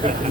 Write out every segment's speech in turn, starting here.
ऐसा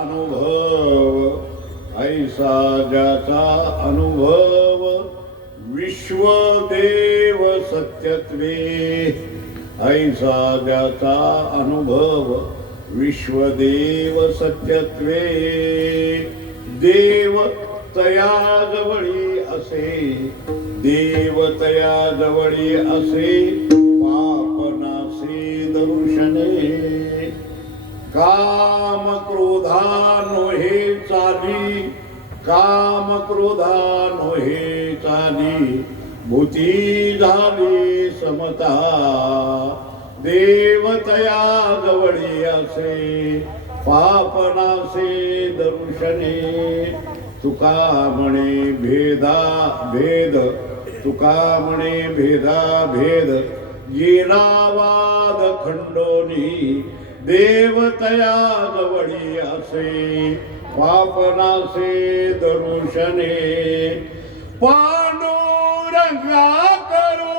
अनुभव ऐसा ज्याचा अनुभव विश्वदेव सत्यत्वे ऐसा ज्याचा अनुभव विश्वदेव सत्यत्वे देव तया जवळी असे देव तया जवळी असे पापनासे दर्शने काम क्रोधा नोहे चाली काम क्रोधा नोहे चाली भूती झाली समता देवतया जवळी असे पापनासे दर्शने तुका म्हणे भेदा भेद तुका म्हणे भेदा भेद गेला वाद खंडोनी देवतया जवळी असे पापनासे दर्शने पांडुरंगा करू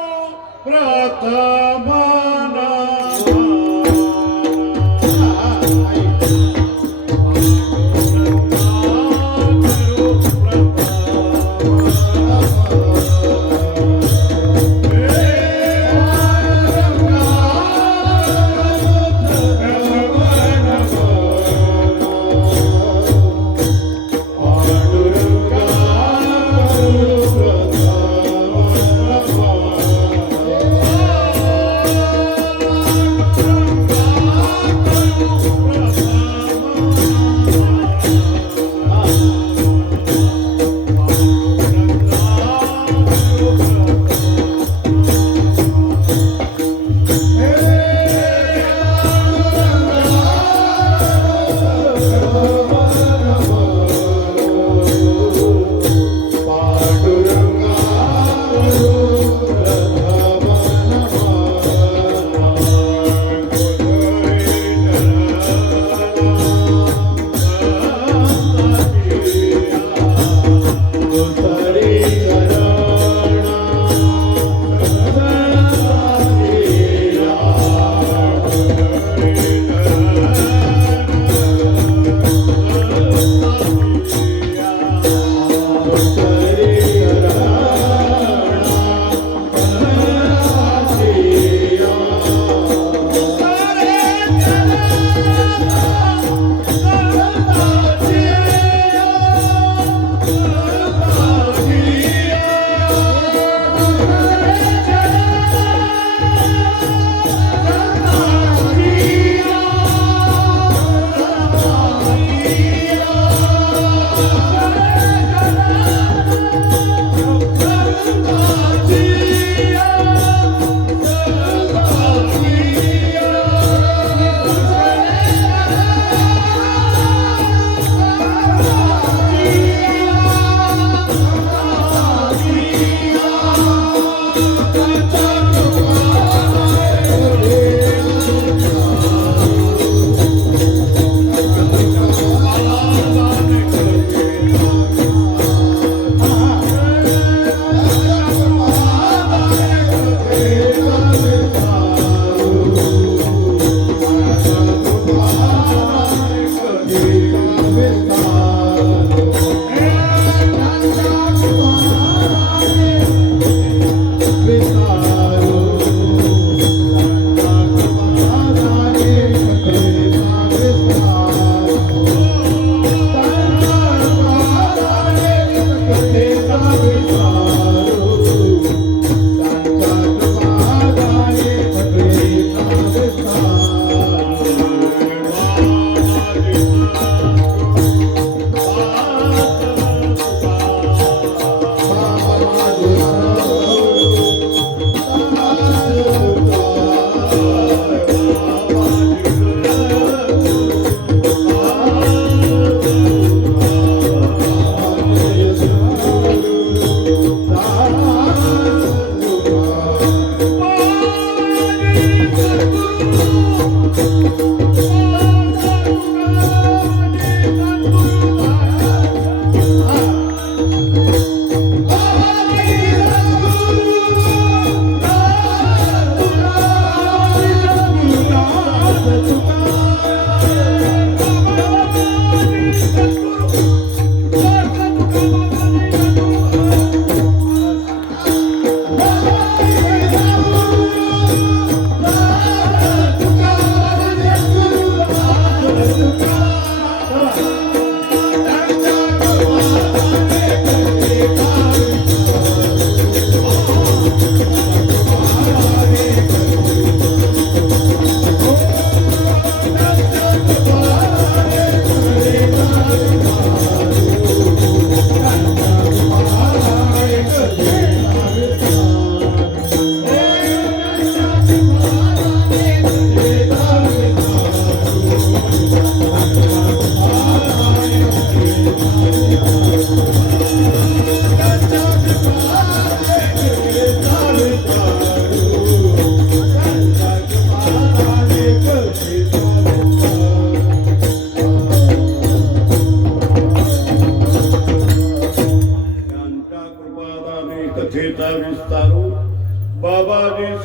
प्रथमाना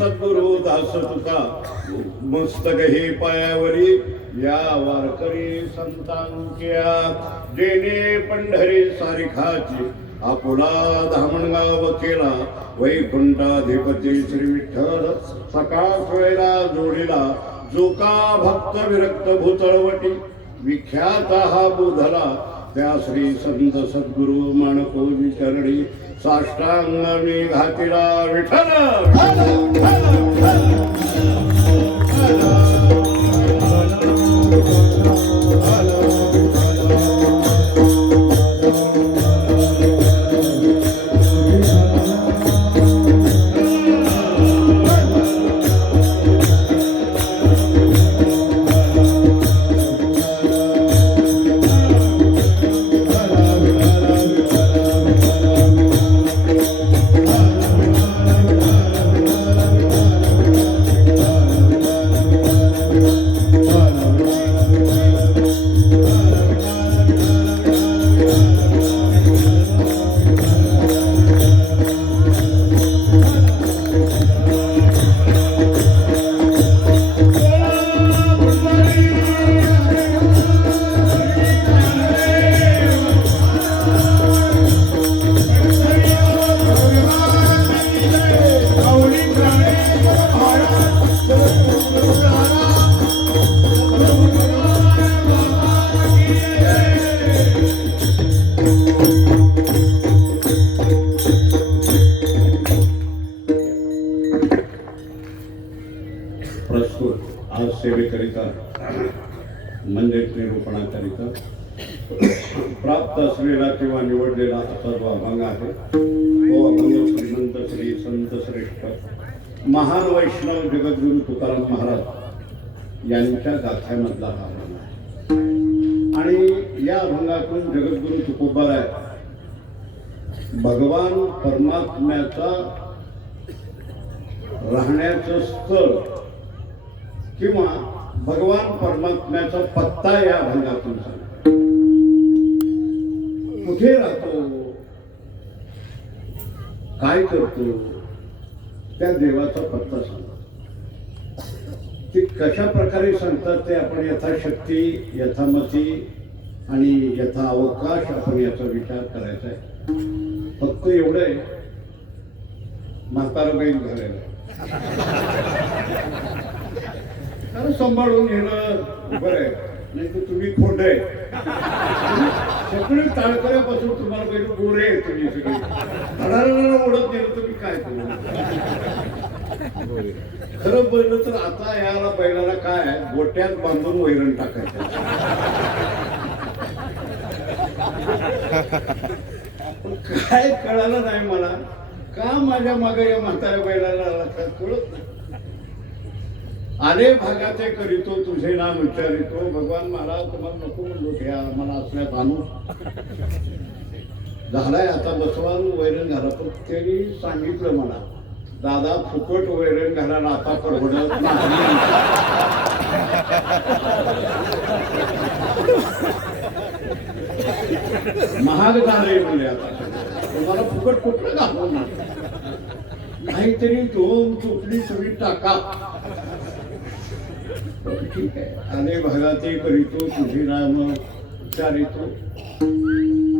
सद्गुरु दास तुका मस्तक हे पायावरी या वारकरी संतांच्या जेने पंढरी सारिखाची आपुला धामणगाव केला वैकुंठाधिपती श्री विठ्ठल सकाळ सोयरा जोडीला जो का भक्त विरक्त भूतळवटी विख्यात हा बुधला त्या श्री संत सद्गुरु माणकोजी चरणी साष्टांग मी घातिला विठ्ठल आज सेवेकरिता मंदिर निरूपणाकरिता प्राप्त असलेला किंवा निवडलेला असा जो अभंग आहे तो अभंग श्रीमंत श्री संत श्रेष्ठ महान वैष्णव जगद्गुरु तुकाराम महाराज यांच्या गाथ्यामधला हा अभंग आहे. आणि या अभंगातून जगद्गुरु तुकोबाराय भगवान परमात्म्याचा राहण्याचं स्थळ किंवा भगवान परमात्म्याचा पत्ता या अभंगातून सांगतो. कुठे राहतो, काय करतो, त्या देवाचा पत्ता सांगतो. ते कशा प्रकारे सांगतात ते आपण यथाशक्ती यथामती आणि यथा अवकाश आपण याचा विचार करायचा आहे. फक्त एवढं आहे, म्हातारा बैल घालायला सांभाळून घेणं बरं आहे. नाही तर तुम्ही खोंड आहे, सगळे ताळकऱ्यापासून तुम्हाला बैल गोरे आहे. तुम्ही सगळे धडाला ओढत गेलं तुम्ही काय करू. खरं बैल तर आता याला बैलाला काय गोट्यात बांधून वैरण टाकायचं. काय कळालं नाही मला, का माझ्या मागे या म्हाताऱ्या बैलाला लक्षात कळत नाही. आले भागाचे करीतो तुझे नाम विचारितो. भगवान महाराज तुम्हाला नको म्हणलो घ्या, मला असल्यात आणू झालाय. आता बसवान वैरण घाला, पण त्यांनी सांगितलं मला, दादा फुकट वैरण घालायला आता परवडत नाही. महाग झाले म्हणजे आता तुम्हाला फुकट कुठलं घालून नाहीतरी दोन चोपडी तुम्ही टाका. ठीक आहे. आले भागाते करीतो तुझे नाम विचारितो.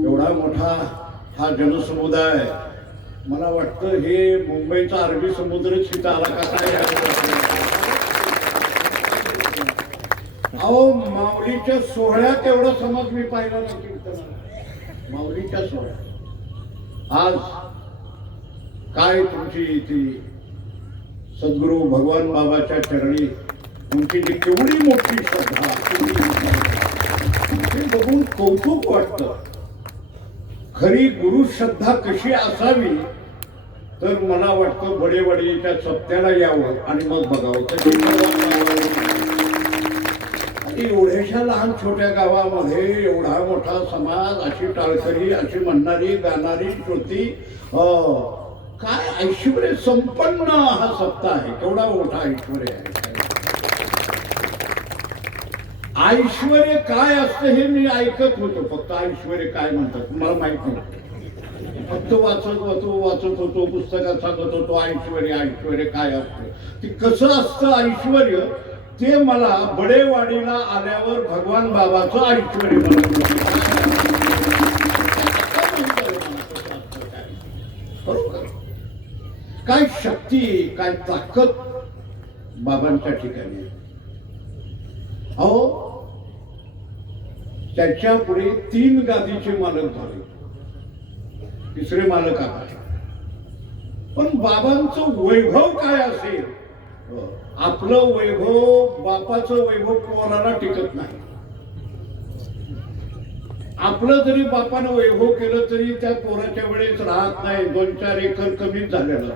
एवढा मोठा हा जनसमुदाय, मला वाटतं हे मुंबईचा अरबी समुद्रच इथं आला का काय. अहो माऊलीच्या सोहळ्यात एवढा समाज मी पाहिला नाही. माऊलीच्या सोहळ्यात आज काय तुमची ती सद्गुरु भगवान बाबाच्या चरणी तुमची जी केवढी मोठी श्रद्धा, ते बघून कौतुक वाटतं. खरी गुरु श्रद्धा कशी असावी तर मला वाटतं बडेवाडीच्या सप्त्याला यावं आणि मग बघावं. एवढ्याशा लहान छोट्या गावामध्ये एवढा मोठा समाज, अशी टाळकरी, अशी म्हणणारी गाणारी श्रुती, काय ऐश्वर्य संपन्न हा सप्ताह आहे. केवढा मोठा ऐश्वर्य आहे. ऐश्वर्य काय असतं हे मी ऐकत होतो, फक्त ऐश्वर्य काय म्हणतात मला माहित नव्हतं. फक्त वाचत होतो पुस्तकात सांगत होतो ऐश्वर्य काय असतं, ते कसं असतं ऐश्वर्य ते मला बडेवाडीला आल्यावर भगवान बाबाचं ऐश्वर्य बरोबर. काय शक्ती काय ताकद बाबांच्या ठिकाणी. अहो त्याच्या पुढे 3 गादीचे मालक झाले, तिसरे मालक आले. पण बाबांचं वैभव काय असेल, आपलं वैभव बापाचं वैभव कोणाला टिकत नाही. आपलं जरी बापानं वैभव केलं तरी त्या पोराच्या वेळेस राहत नाही, 2-4 एकर कमीच झालेलं.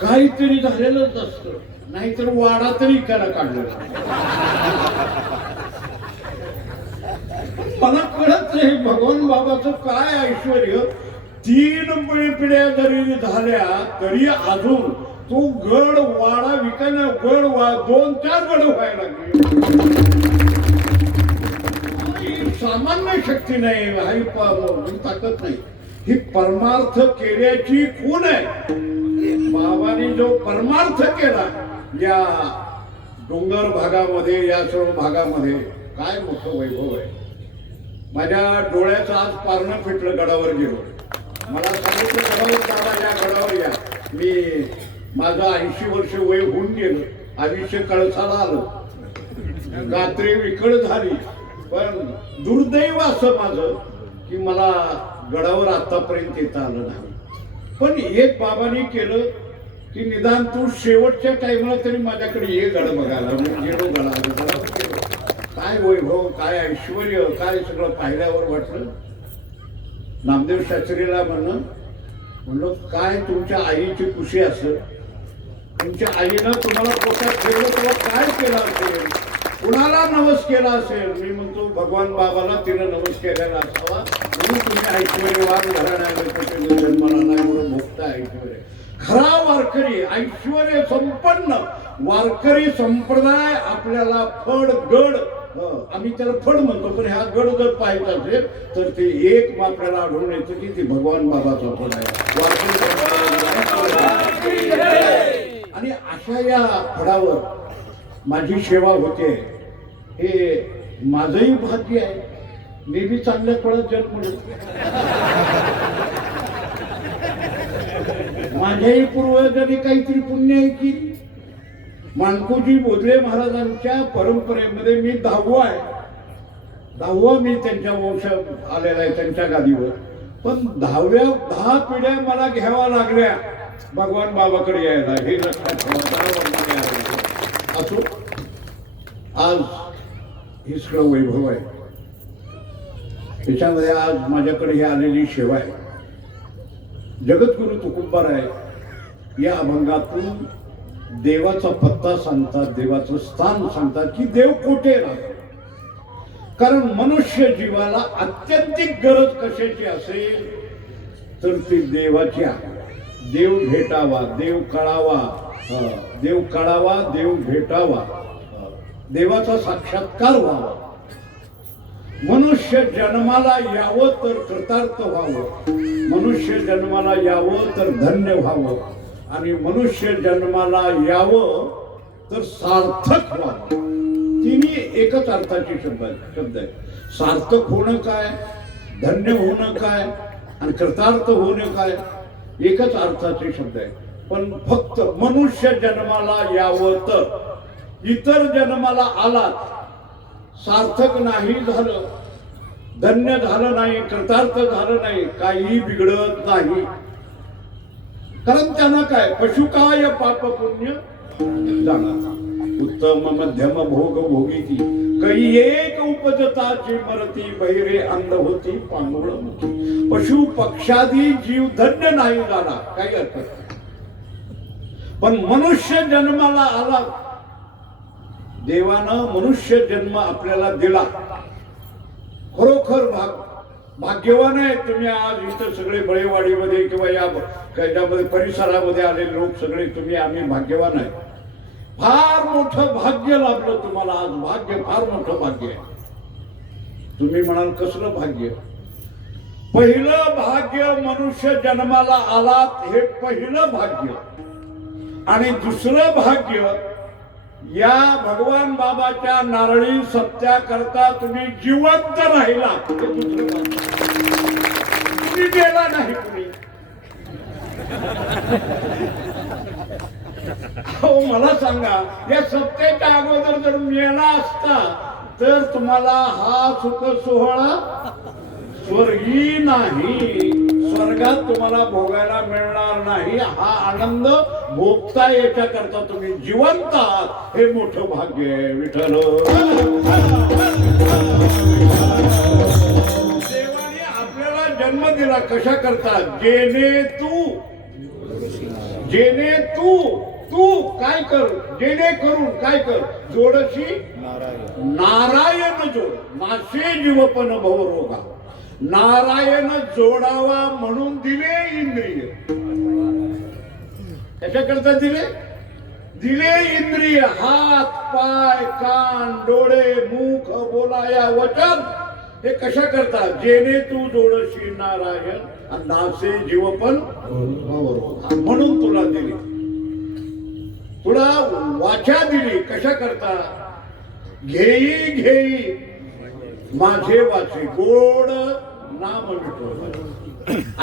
काहीतरी झालेलंच असतं, नाहीतर वाडा तरी त्याला काढलेला. मला कळत नाही भगवान बाबाचं काय ऐश्वर्य. 3 पिढ्या जरी झाल्या तरी अजून तो गड वाडा विकायला गड 2-4 गड व्हायला लागले. सामान्य शक्ती नाही, ही ताकद नाही, ही परमार्थ केल्याची खूण आहे. बाबांनी जो परमार्थ केला या डोंगर भागामध्ये, या सर्व भागामध्ये, काय मोठं वैभव आहे. माझ्या डोळ्याचं आज पारणं फिटलं. गडावर गेलो, मला सांगितलं गडावर दादा या, गडावर या. मी माझं 80 वर्ष वय होऊन गेलं, आयुष्य कळसाला आलं, गात्री विकळ झाली. पण दुर्दैव असं माझं की मला गडावर आतापर्यंत येता आलं नाही. पण एक बाबांनी केलं की निदान तू शेवटच्या टाइमला तरी माझ्याकडे ये गड बघायला. मी गेलो गडावर. काय वैभव, काय ऐश्वर्य, काय सगळं पाहिल्यावर वाटलं. नामदेव शास्त्रीला म्हणलं काय तुमच्या आईची खुशी असेल, तुमच्या आईनं तुम्हाला पोटात ठेवलं तेव्हा काय केलं असेल, कुणाला नवस केला असेल. मी म्हणतो भगवान बाबाला तिनं नवस केलेला असावा, म्हणून तुम्ही ऐश्वर्यवान घराण्याला जन्माला नाही म्हणून भोगता ऐश्वर्य. खरा वारकरी, ऐश्वर्य संपन्न वारकरी संप्रदाय आपल्याला फड गड, आम्ही त्याला फड म्हणतो, पण ह्या गड जर पाहायचा असेल तर ते एक आपल्याला आढळून येतं की ते भगवान बाबाचा फड आहे, वारकरी. आणि अशा या फडावर माझी सेवा होते, हे माझंही भाग्य आहे. मी बी चांगल्या फळात जन्मलो. माझ्याही पूर्वजांनी काहीतरी पुण्य आहे की. माणकोजी बोधले महाराजांच्या परंपरेमध्ये मी 10वा मी त्यांच्या वंशात आलेला आहे, त्यांच्या गादीवर. पण 10 पिढ्या मला घ्यावा लागल्या भगवान बाबाकडे यायला. हे असो, आज हे सगळं वैभव आहे. त्याच्यामध्ये आज माझ्याकडे ही आलेली सेवा आहे. जगद्गुरु तुकोबाराय या अभंगातून देवाचा पत्ता सांगतात, देवाचं स्थान सांगतात की देव कुठे राहतो. कारण मनुष्य जीवाला आत्यंतिक गरज कशाची असेल तर ती देवाची आहे. देव भेटावा, देव कळावा, देव कळावा, देव भेटावा, देवाचा साक्षात्कार व्हावा. मनुष्य जन्माला यावं तर कृतार्थ व्हावं, मनुष्य जन्माला यावं तर धन्य व्हावं, आणि मनुष्य जन्माला यावं तर सार्थक व्हावं. तिन्ही एकच अर्थाचे शब्द आहे. सार्थक होणं काय, धन्य होणं काय आणि कृतार्थ होणं काय, एकच अर्थाचे शब्द आहे. पण फक्त मनुष्य जन्माला यावं तर, इतर जन्माला आला सार्थक नाही झालं, धन्य झालं नाही, कृतार्थ झालं नाही, काही बिघडत नाही. कारण त्यांना काय पशुकाय पाप पुण्य जाणार, उत्तम मध्यम भोग भोगीती, काही एक उपजताची मरती, बहिरे अंध होती पांगुळ होती. पशु पक्षादी जीव धन्य नाही झाला, काही अर्थ नाही. पण मनुष्य जन्माला आला, देवानं मनुष्य जन्म आपल्याला दिला. खरोखर भाग्यवान आहे तुम्ही. आज इथं सगळे बळेवाडीमध्ये किंवा या त्याच्यामध्ये परिसरामध्ये आलेले लोक सगळे तुम्ही, आम्ही भाग्यवान आहे. फार मोठं भाग्य लाभलं तुम्हाला आज. भाग्य फार मोठं भाग्य आहे. तुम्ही म्हणाल कसलं भाग्य? पहिलं भाग्य मनुष्य जन्माला आलात हे पहिलं भाग्य, आणि दुसरं भाग्य या भगवान बाबाच्या नारळी सत्या करता तुम्ही जिवंत राहिला, हे दुसरं भाग्य. तुम्ही गेला नाही. तुम्ही हो मला सांगा, या सत्तेच्या अगोदर जर मेला असता तर तुम्हाला हा सुख सोहळा स्वर्गी नाही, स्वर्गात तुम्हाला भोगायला मिळणार नाही. हा आनंद भोगता याच्याकरता तुम्ही जिवंत आहात, हे मोठं भाग्य आहे. विठ्ठल देवाने आपल्याला जन्म दिला कशा करता? जेणे तू काय कर, जेणेकरून काय कर, जोडशी नारायण जोड, नाशे जीवपण भवरोगा. नारायण जोडावा म्हणून दिले इंद्रिय. त्याच्याकरता दिले इंद्रिय, हात पाय कान डोळे मुख बोलाया वचन. हे कशा करता? जेणे तू जोडशी नारायण आणि नासे जीवपण भवरोगा म्हणून तुला दिली. तुला वाचा दिली कशा करता? घेई माझे वाचे गोड नाम विठोबा.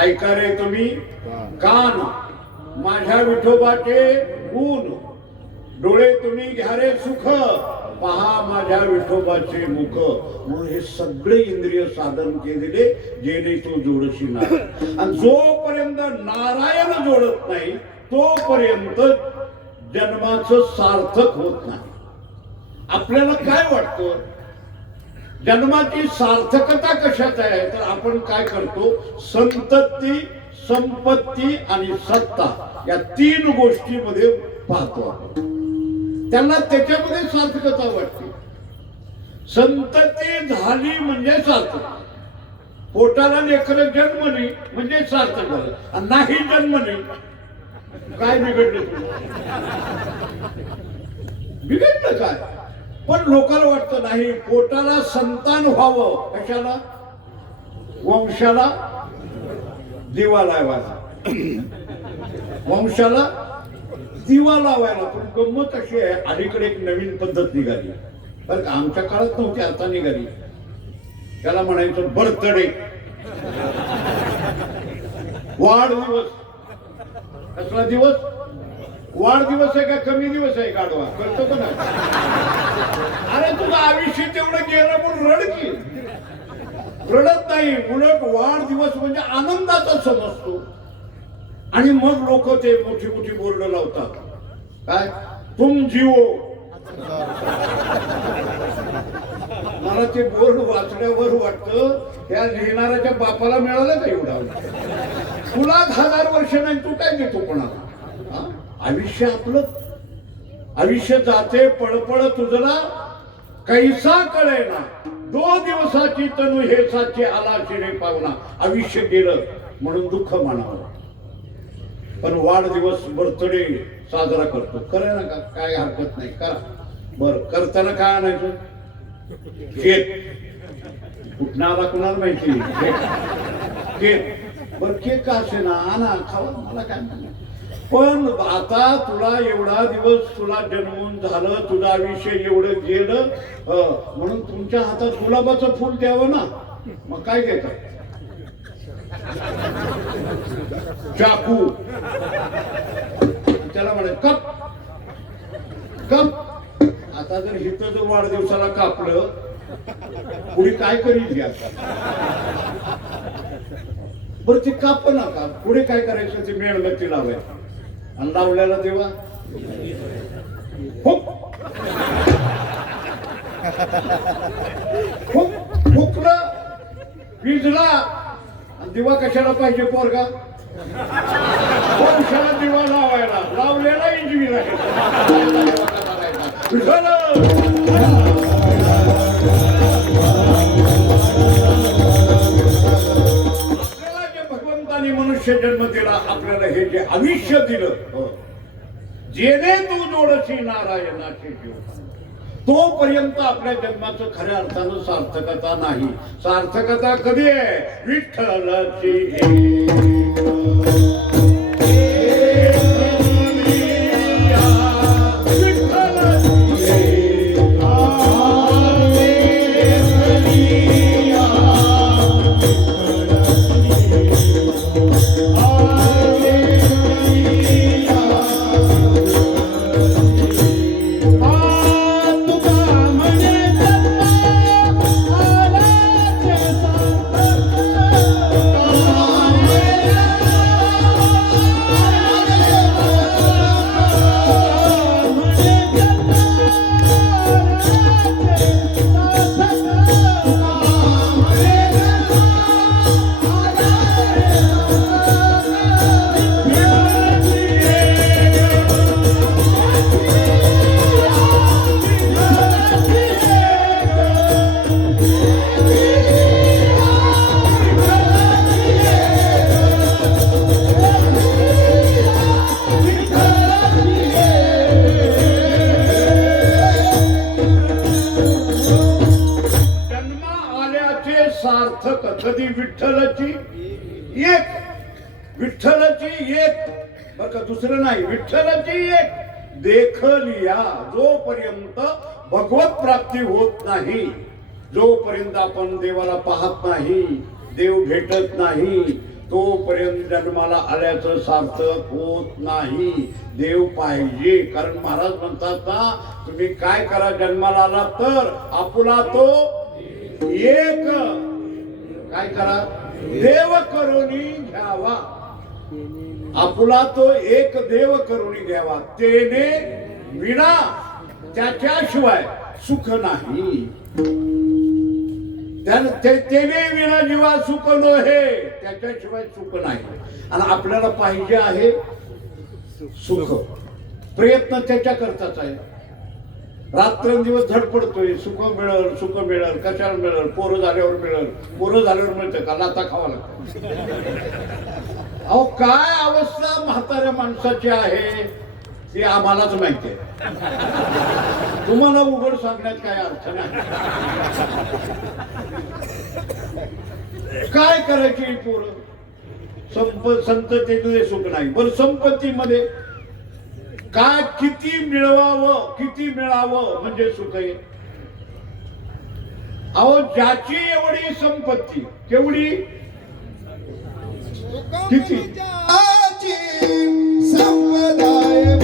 ऐका रे तुम्ही कान, माझ्या विठोबाचे गुण. डोळे तुम्ही घ्या रे सुख, पहा माझ्या विठोबाचे मुख. म्हणून हे सगळे इंद्रिय साधन केलेले जेणे तू जोडशी नारायण. आणि जोपर्यंत नारायण जोडत नाही तोपर्यंत जन्माचं सार्थक होत नाही. आपल्याला काय वाटतं जन्माची सार्थकता कशात आहे? तर आपण काय करतो? संतती, संपत्ती आणि सत्ता या तीन गोष्टीमध्ये पाहतो आपण. त्यांना त्याच्यामध्ये सार्थकता वाटते. संतती झाली म्हणजे सार्थक, पोटाला लेकरं जन्मली म्हणजे सार्थक झालं. आणि नाही जन्मली काय बिघडलं? बिघडलं काय? पण लोकांना वाटतं नाही, पोटाला संतान व्हावं. कशाला? वंशाला दिवा लावायला, वंशाला दिवा लावायला. पण गंमत अशी आहे, अलीकडे एक नवीन पद्धत निघाली बरं का. आमच्या काळात नव्हती, आता निघाली. त्याला म्हणायचं बर्थडे, वाढदिवस. कसला दिवस? वाढदिवस आहे का कमी दिवस आहे? गाडवा करतो का नाही? अरे तुझं आयुष्य तेवढं गेलं पण रड की. रडत नाही, उलट वाढदिवस म्हणजे आनंदाचा समजतो. आणि मग लोक ते मोठी मोठी बोर्ड लावतात. काय? तुम जीवो. मला ते बोर्ड वाचल्यावर वाटतं त्या लिहिणाऱ्याच्या बापाला मिळालं का एवढा? तुला 1000 वर्ष नाही, तू काय देतो कोणाला? आयुष्य आपलं, आयुष्य जाते पळपळ तुझला कैसा कळेना. 2 दिवसाची तनु हे साचे आला शिरे पावना. आयुष्य गेलं म्हणून दुःख मानावं. पण वाढदिवस बर्थडे साजरा करतो, करे ना का? काय हरकत नाही, करा. बर करताना काय आणायचं? केक. कुठं आला कुणाला माहिती? केक. बर केक का असे ना, आणा खावा, मला काय म्हणलं. पण आता तुला एवढा दिवस तुला जन्मून झालं, तुझं आयुष्य एवढं गेलं, म्हणून तुमच्या हातात गुलाबाचं फुल द्यावं ना. मग काय देतात? चाकू. त्याला म्हणे कप. आता जर हिथं जर वाढदिवसाला कापलं, पुढे काय करील घ्या? बरं ते काप नका, पुढे काय करायचं? ते मेणबत्ती लावायचं आणि लावल्याला देवा फुकलं, विजला. दिवा कशाला पाहिजे पोरगा? वंशाला दिवा लावायला, लावलेला इंजिनियर आहे. आपल्याला जे भगवंतानी मनुष्य जन्म दिला, आपल्याला हे जे आयुष्य दिलं, जेणे तू जोडशी नारायणाचे जीव. तोपर्यंत आपल्या जन्माचं खऱ्या अर्थानं सार्थकता नाही. सार्थकता कधी आहे? विठ्ठलाची सार्थक कधी विठ्ठलाची एक, विठ्ठलाची एक, बर का, दुसरं नाही. विठ्ठलाची एक देखलिया. जोपर्यंत भगवत प्राप्ती होत नाही, जोपर्यंत आपण देवाला पाहत नाही, देव भेटत नाही, तोपर्यंत जन्माला आल्याचं सार्थक होत नाही. देव पाहिजे. कारण महाराज म्हणतात ना, तुम्ही काय करा जन्माला आला तर आपुला तो एक काय करा, देव करुणी घ्यावा. आपुला तो एक देव करुणी घ्यावा. तेने विना त्याच्याशिवाय सुख नाही. तेने विना जीवा सुख नोहे. त्याच्याशिवाय सुख नाही. आणि आपल्याला पाहिजे आहे सुख. प्रयत्न त्याच्या करताच आहे. रात्रंदिवस धडपडतोय. सुख मिळेल, सुख मिळेल, कशाला मिळेल? पोरं झाल्यावर मिळेल. पोरं झाल्यावर मिळतं का? लाता खावा लागतं. अहो काय अवस्था म्हाताऱ्या माणसाची आहे ते आम्हालाच माहिती आहे. तुम्हाला उघड सांगण्यात काय अर्थ नाही. काय करायची पोरं? संततीमध्ये सुख नाही. बरं संपत्तीमध्ये काय किती मिळवावं, किती मिळावं म्हणजे सुख आहे. अहो ज्याची एवढी संपत्ती, केवढी, किती संपदाय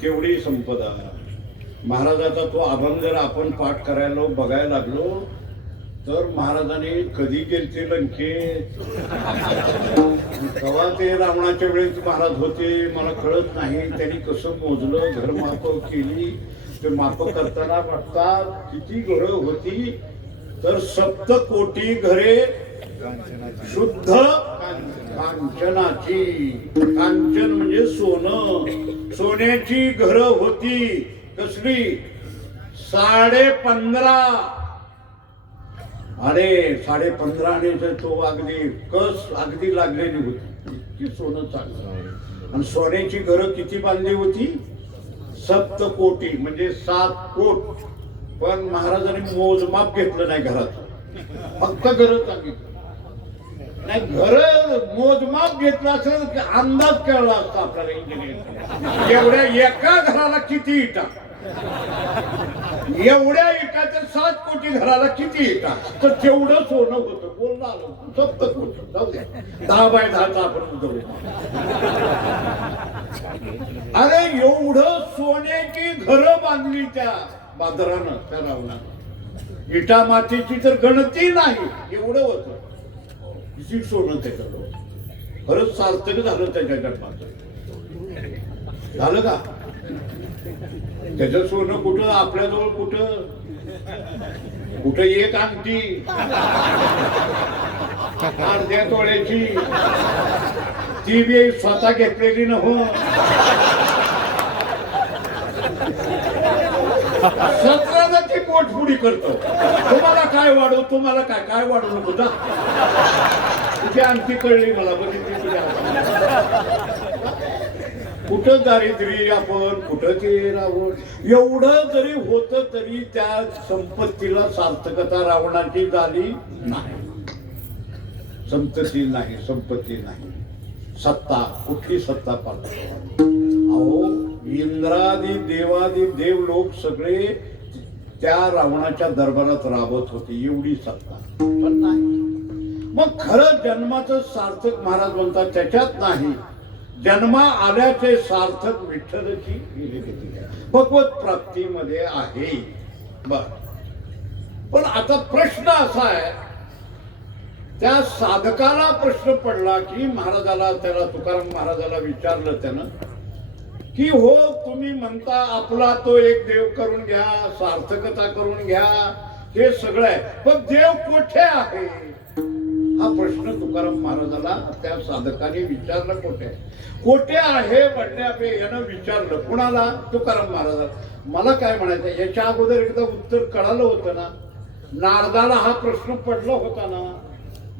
केवढी संपदा. महाराजाचा तो अभंग जर आपण पाठ करायला बघायला लागलो तर महाराजांनी कधी गेलते लंकेत, तेव्हा ते रावणाच्या वेळेस महाराज होते मला कळत नाही. त्यांनी कसं मोजलं, घर माप केली. ते माप करताना वाटतात किती घरं होती तर 7 कोटी घरे शुद्ध कांचनाची. कांचन म्हणजे सोनं, सोन्याची घरं होती. कसली? 15.5. अरे 15.5 तो अगदी कस अगदी लागलेली होती. इतकी सोनं चांगलं. आणि सोन्याची घरं किती बांधली होती? 7 कोटी म्हणजे 7 कोट. पण महाराजांनी मोजमाप घेतलं नाही घरात, फक्त घरं सांगितलं. नाही घर मोजमाप घेतला असेल की अंदाज कळला असता आपल्याला इंजिनियर एवढ्या एका घराला किती इटा, एवढ्या इटाच्या 7 कोटी घराला किती इटा, तर तेवढं सोनं होतं. बोलणं आलं 70 कोटी, जाऊ द्या 10 बाय 10 आपण उजवू. अरे एवढं सोन्याची घरं बांधली त्या बाजारानं, त्या रावणानं. इटा मातीची तर गणती नाही, एवढं होतं. किती सोनं त्याच्याजवळ. खरंच सार्थक झालं त्याच्या जन्माचं. झालं का? त्याचं सोनं कुठं, आपल्याजवळ कुठं कुठं एक अंगठी अर्ध्या तोळ्याची, ती बी स्वतः घेतलेली न हो. सत्राला ती पोटपुडी करतो. तुम्हाला काय वाढू, तुम्हाला काय काय वाढू नको जा. तुझी अंगठी कळली मला, बघितली तुझ्या कुठं दारिद्र्य आपण, कुठं ते रावण. एवढं जरी होत तरी त्या संपत्तीला सार्थकता रावणाची झाली नाही. संपत्ती नाही, संपत्ती नाही, सत्ता कुठली सत्ता पाहतो. अहो इंद्रादी देवादी देव लोक सगळे त्या रावणाच्या दरबारात राबत होते, एवढी सत्ता पण नाही. मग खरं जन्माचं सार्थक महाराज म्हणतात त्याच्यात नाही, जन्मा आल्याचे सार्थक विठ्ठलची भगवत प्राप्तीमध्ये आहे. बर, पण आता प्रश्न असा आहे, त्या साधकाला प्रश्न पडला की महाराजाला, त्याला तुकाराम महाराजाला विचारलं त्यानं की हो तुम्ही म्हणता आपला तो एक देव करून घ्या, सार्थकता करून घ्या, हे सगळं आहे, पण देव कुठे आहे? हा प्रश्न तुकाराम महाराजाला त्या साधकाने विचारला. कोठे आहे म्हणण्यापे यानं विचारलं. कुणाला? तुकाराम महाराजाला. मला काय म्हणायचं, याच्या अगोदर एकदा उत्तर कळालं होतं ना, नारदाला हा प्रश्न पडला होता ना,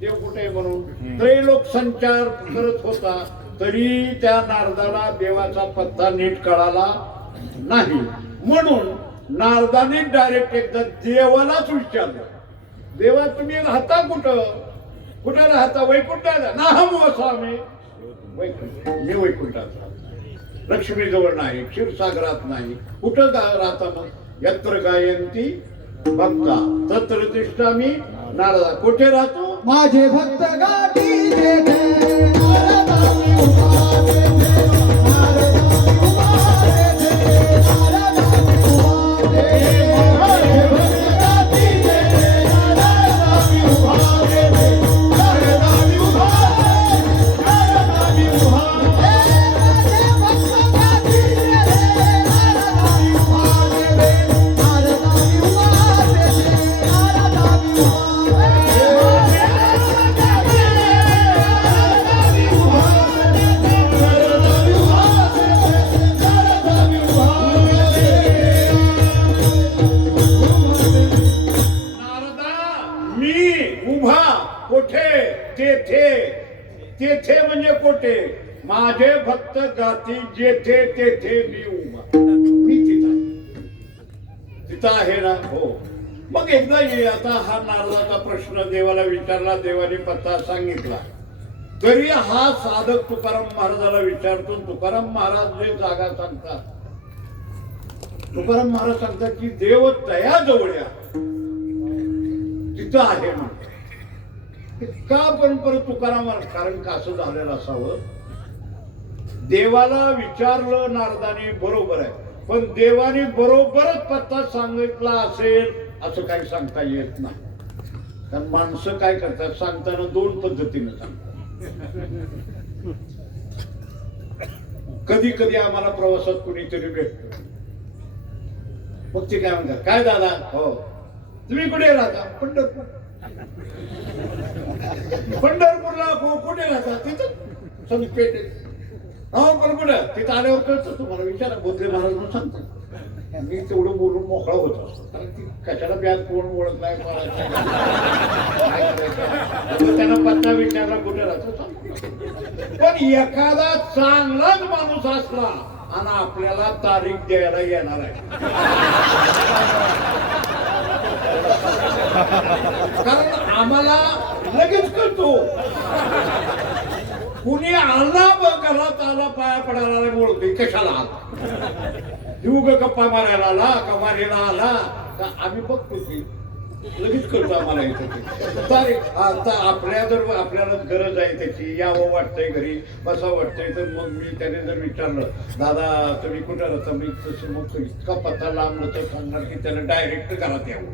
देव कुठे म्हणून. त्रैलोक संचार करत होता तरी त्या नारदाला देवाचा पत्ता नीट कळाला नाही. म्हणून नारदाने डायरेक्ट एकदा देवालाच विचारलं, देवा तुम्ही राहता कुठं, कुठे राहता? वैकुंठाला. नाहम वसामी वैकुंठ, मी वैकुंठात राहतो, लक्ष्मी जवळ नाही, क्षीरसागरात नाही. कुठं राहता मग? यत्र गायंती भक्ता तत्र तिष्ठामि नारदा. कुठे राहतो? माझे भक्त गाठी तेथे म्हणजे कोठे? माझे भक्त जाती जेथे तेथे मी उभा. मी तिथं आहे ना. हो, मग एकदा ये. आता हा नारदाचा प्रश्न देवाला विचारला, देवाने पत्ता सांगितला, तरी हा साधक तुकाराम महाराजाला विचारतो. तुकाराम महाराज जे जागा सांगतात, तुकाराम महाराज सांगतात की देव तया जवळ तिथं आहे म्हणते. का? पण परत तुकाराम, कारण कसं झालेलं असावं, देवाला विचारलं नारदाने, बरोबर आहे, पण देवाने बरोबरच पत्ता सांगितला असेल असं काही सांगता येत नाही. कारण माणसं काय करतात, सांगताना 2 पद्धतीने सांगतात. कधी कधी आम्हाला प्रवासात कुणीतरी भेटतो, मग ते काय म्हणतात, काय दादा, हो तुम्ही कुठे राहता? पंढरपूर. पंढरपूरला कुठे राहतात? तिथं संत पेठेत. हो, पण कुठं? तिथं आल्यावर कळतं तुम्हाला. विचारा, बोधले महाराज म्हणून सांगतात. मी तेवढं बोलून मोकळा होत असतो, कारण ती कशाला ब्याज कोण ओळख नाही, त्यांना पत्ता विचारला कुठे राहतो. पण एखादा चांगलाच माणूस असला आणि आपल्याला तारीख द्यायला येणार आहे, कारण आम्हाला लगेच करतो. कुणी आला घरात आला पाया पडायला बोलतोय कशाला आला, उग गप्पा मारायला आला का मारायला आला का आम्ही बघतो की लगेच करतो. आम्हाला येतं आता आपल्याला गरज आहे त्याची, यावं वाटतंय घरी बसा वाटतंय, तर मग मी त्याने जर विचारलं दादा तुम्ही कुठं राहता, मी तसं मग इतका पत्ता लांब नव्हतं सांगणार की त्याला डायरेक्ट घरात यावं.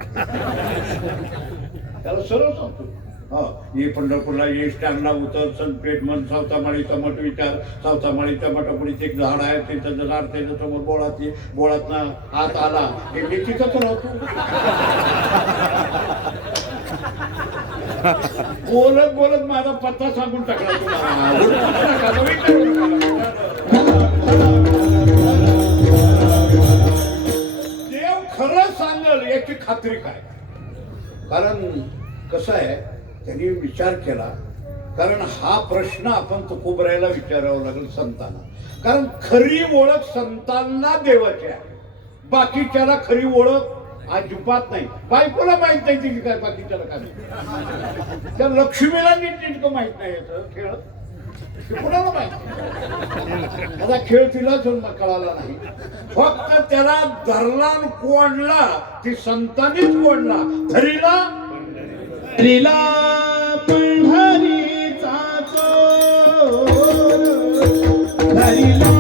त्याला सरळ सांगतो हा ये पंढरपूरला ये स्टँडला उतर, सनपेठ म्हण, सावतामाळीचा मठ विचार, सावतामाळीच्या मठापुढीच एक झाड आहे त्याचं झाड, त्याच्या समोर बोळात ना आत आला की मी तिथंच राहतो. बोलत बोलत माझा पत्ता सांगून टाकला देव खरं सांगल याची खात्री काय, कारण कसं आहे त्यांनी विचार केला, कारण हा प्रश्न आपण तुकोबरायला विचारावा लागेल संतांना, कारण खरी ओळख संतांना देवाची आहे, बाकीच्याला खरी ओळख अजिबात नाही. बायकोला माहित नाही तिची काय, बाकीच्याला काय, त्या लक्ष्मीला नीटनेटकं माहित नाही याचं खेळ कुणाला माहिती. आता खेळ तिला कळाला नाही, फक्त त्याला धरला कोणला ती संतांनीच कोणला, धरीला हरीला पंढरीचा चोर, हरीला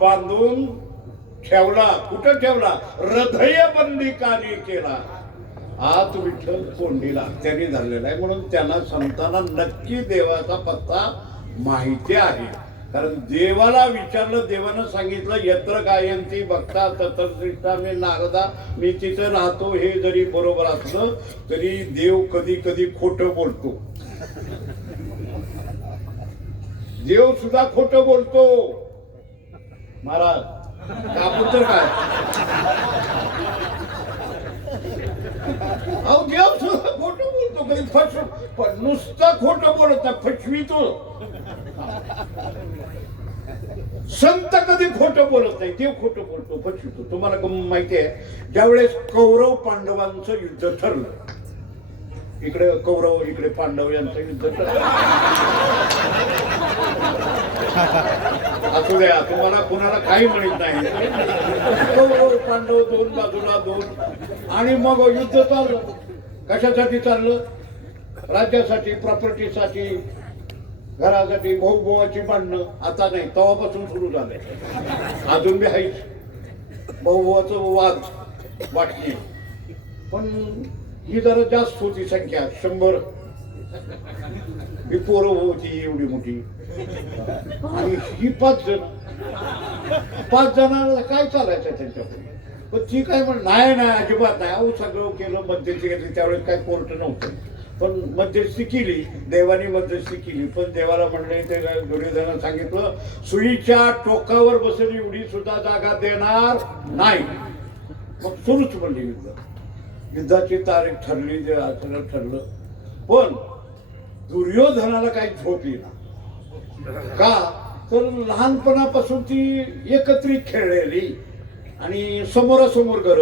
बांधून ठेवला. कुठं ठेवला? हृदयबंदी कानी केला. आत विठ्ठल कोंडीला त्याने धरलेला आहे, म्हणून त्यांना संतांना नक्की देवाचा पत्ता माहिती आहे. कारण देवाला विचारलं, देवानं सांगितलं यत्र गायंती भक्ता तत्र श्रेष्ठा मे नारदा, मी तिथं राहतो. हे जरी बरोबर असलं तरी देव कधी कधी खोटं बोलतो. देव सुद्धा खोटं बोलतो. महाराज कापून तर काय, अहो देव सुद्धा खोटं बोलतो. कधी नुसतं खोटं बोलत फसवितो. संत कधी खोटं बोलत नाही, देव खोटं बोलतो, फसवितो. तुम्हाला माहिती आहे, ज्यावेळेस कौरव पांडवांचं युद्ध ठरलं, इकडे कौरव इकडे पांडव यांचं युद्ध ठरलं. असू द्या, तुम्हाला कुणाला काही म्हणत नाही. कौरव पांडव दोन बाजूला दोन, आणि मग युद्ध चाललं. कशासाठी चाललं? राज्यासाठी, प्रॉपर्टीसाठी, घरासाठी, भाऊभावाची भांडणं. आता नाही, तेव्हापासून सुरू झालंय. अजून बी आहेच भाऊभावाचं वाद वाटणी, पण ही जरा जास्त होती संख्या. 100 ही पोरं होती एवढी मोठी, आणि ही 5 जण. 5 जणांना काय चालायचं त्यांच्याकडे? पण ती काय म्हण, नाही नाही अजिबात नाही. अहो सगळं केलं, मध्यस्थी घेतली. त्यावेळेस काय कोर्ट नव्हतं, पण मध्यस्थी केली, देवानी मध्यस्थी केली. पण देवाला म्हणले, ते दुर्योधनानं सांगितलं, सुईच्या टोकावर बसली एवढी सुद्धा जागा देणार नाही. मग सुरूच म्हणले युद्ध. युद्धाची तारीख ठरली, जे सगळं ठरलं. पण दुर्योधनाला काही झोप येईना. का तर लहानपणापासून ती एकत्रित खेळलेली, आणि समोरासमोर घर,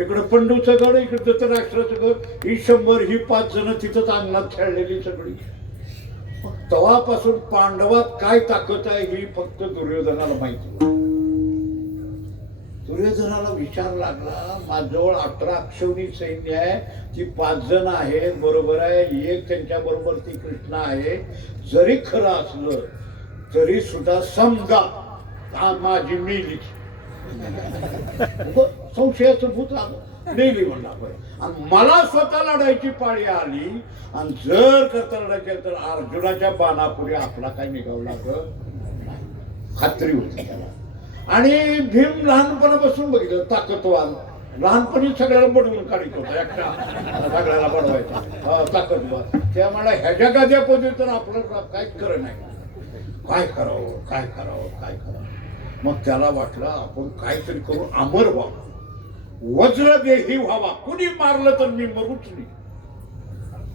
इकडं पंडूचं घर, इकडं धृतराष्ट्राचं घर, ही 100 ही 5 जण तिथंच अंगणात खेळलेली सगळी. तेव्हापासून पांडवात काय ताकद आहे ही फक्त दुर्योधनाला माहिती. दुर्योधनाला विचार लागला, माझ्याजवळ 18 अक्षौणी सैन्य आहे, ती 5 जण आहेत, बरोबर आहे, एक त्यांच्या बरोबर ती कृष्ण आहे. जरी खरं असलं तरी सुद्धा समजा माझी मेली, संशयाचं भूत आलं, मेली म्हणला. आणि मला स्वतः लढायची पाळी आली, आणि जर करता लढायचं तर अर्जुनाच्या बाणापुढे आपला काय निघावं लागत, खात्री होती त्याला. आणि भीम लहानपणापासून बघितलं ताकदवान, लहानपणी सगळ्याला बडवून काढत होता, एकटा सगळ्याला बडवायचा ताकदवान. त्यामुळे ह्याच्या गाद्या पद्धती तर आपलं काहीच खरं नाही, काय करावं काय करावं काय करावं. मग त्याला वाटलं आपण काहीतरी करू, अमर व्हावं, वज्रदेही व्हावा, कुणी मारलं तर मी मरूच नाही.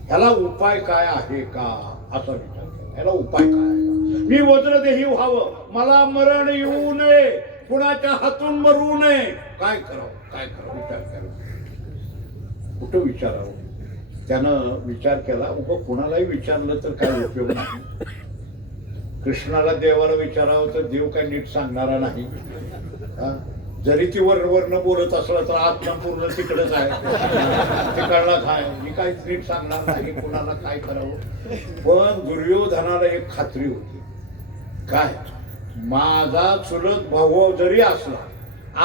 ह्याला उपाय काय आहे का असा विचार केला. ह्याला उपाय काय आहे, मी वज्रदेही व्हावं, मला मरण येऊ नये, कुणाच्या हातून मरू नये, काय करावं काय करावं विचार करा. कुठं विचारावं. त्यानं विचार केला, उभं कुणालाही विचारलं तर काय उपयोग नाही. कृष्णाला देवाला विचारावं तर देव काय नीट सांगणारा नाही. जरी ती वर्ण बोलत असलं तर आत्मा पूर्ण तिकडेच आहे, तिकडलाच आहे, मी काहीच नीट सांगणार नाही कुणाला काय करावं. पण दुर्योधनाला एक खात्री होती, काय, माझा चुलत भाऊ जरी असला,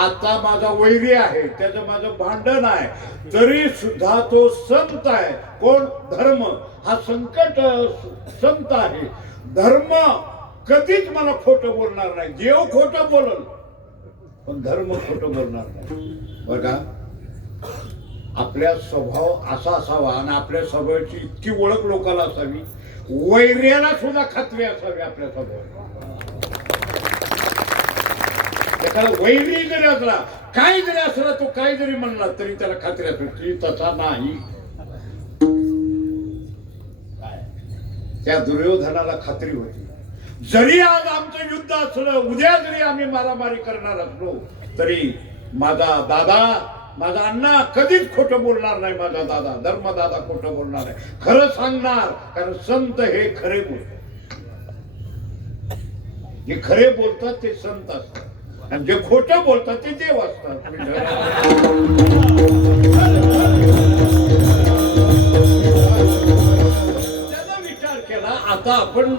आता माझा वैरी आहे, त्याचं माझं भांडण आहे, तरी सुद्धा तो संत आहे. कोण, धर्म. हा संकट संत आहे. धर्म कधीच मला खोटं बोलणार नाही. देव खोटं बोलल पण धर्म खोटं बोलणार नाही. बघा, आपल्या स्वभाव असा असावा आणि आपल्या स्वभावाची इतकी ओळख लोकांना असावी, वैर्याला सुद्धा खात्री असावी आपल्या स्वभावाला. एखादा वैरी जरी असला, काही जरी असला, तो काही जरी म्हणला तरी त्याला खात्री असावी, तसा नाही. त्या दुर्योधनाला खात्री होती, जरी आज आमचं युद्ध असलं, उद्या जरी आम्ही मारामारी करणार असलो, तरी माझा दादा, माझा अण्णा कधीच खोटं बोलणार नाही. माझा दादा, धर्मदादा खोटं बोलणार नाही, खरं सांगणार. कारण संत हे खरे बोलतात, जे खरे बोलतात ते संत असतात, आणि जे खोटं बोलतात ते देव असतात. त्याचा विचार केला, आता आपण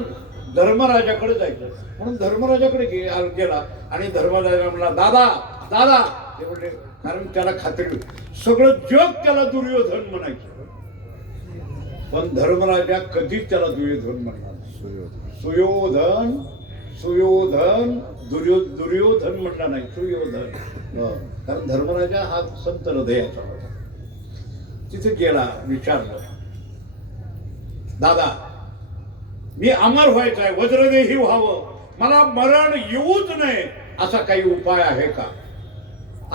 धर्मराजाकडे जायचं म्हणून धर्मराजाकडे गेला. आणि धर्मराजा म्हणला, दादा दादा, ते म्हणले, कारण त्याला खात्री होती, सगळं जग त्याला दुर्योधन म्हणायचं, पण धर्मराजा कधीच त्याला दुर्योधन म्हणणार नाही. सुयोधन सुयोधन दुर्योधन म्हणला नाही, सुयोधन. कारण धर्मराजा हा संत हृदयाचा होता. तिथे गेला, विचारलं, दादा मी अमर व्हायचं आहे, वज्रदेही व्हावं, मला मरण येऊच नये, असा काही उपाय आहे का?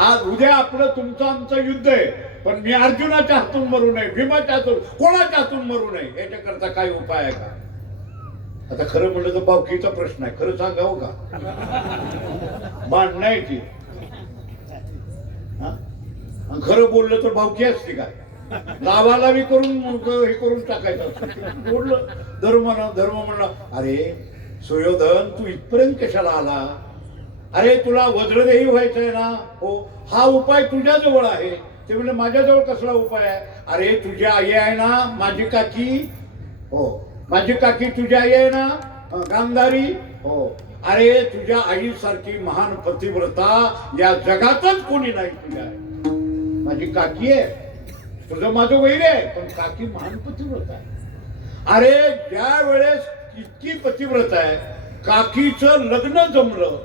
आज उद्या आपलं तुमचं आमचं युद्ध आहे, पण मी अर्जुनाच्या हातून मरू नये, भीमाच्या हातून, कोणाच्या हातून मरू नये, याच्याकरता काही उपाय आहे का? आता खरं म्हणलं तर बावकीचा प्रश्न आहे, खरं सांगावं का? भांडण आहे ती. खरं बोललं तर बावकी असते काय? लावालावी करून हे करून टाकायचं बोललं. धर्म म्हणला, अरे सुयोधन तू इथपर्यंत कशाला आला? अरे तुला वज्रदेही व्हायचंय ना? हो, हा उपाय तुझ्या जवळ आहे. ते म्हणजे माझ्याजवळ कसला उपाय आहे? अरे तुझी आई आहे ना, माझी काकी, हो माझी काकी तुझी आई आहे ना, गांधारी, हो. अरे तुझ्या आईसारखी महान पतिव्रता या जगातच कोणी नाही. तुझ्या माझी काकी आहे, तुझं माझं वैर आहे, पण काकी महान पतिव्रता आहे. अरे ज्या वेळेस इतकी पतिव्रता आहे, काकीचं लग्न जमलं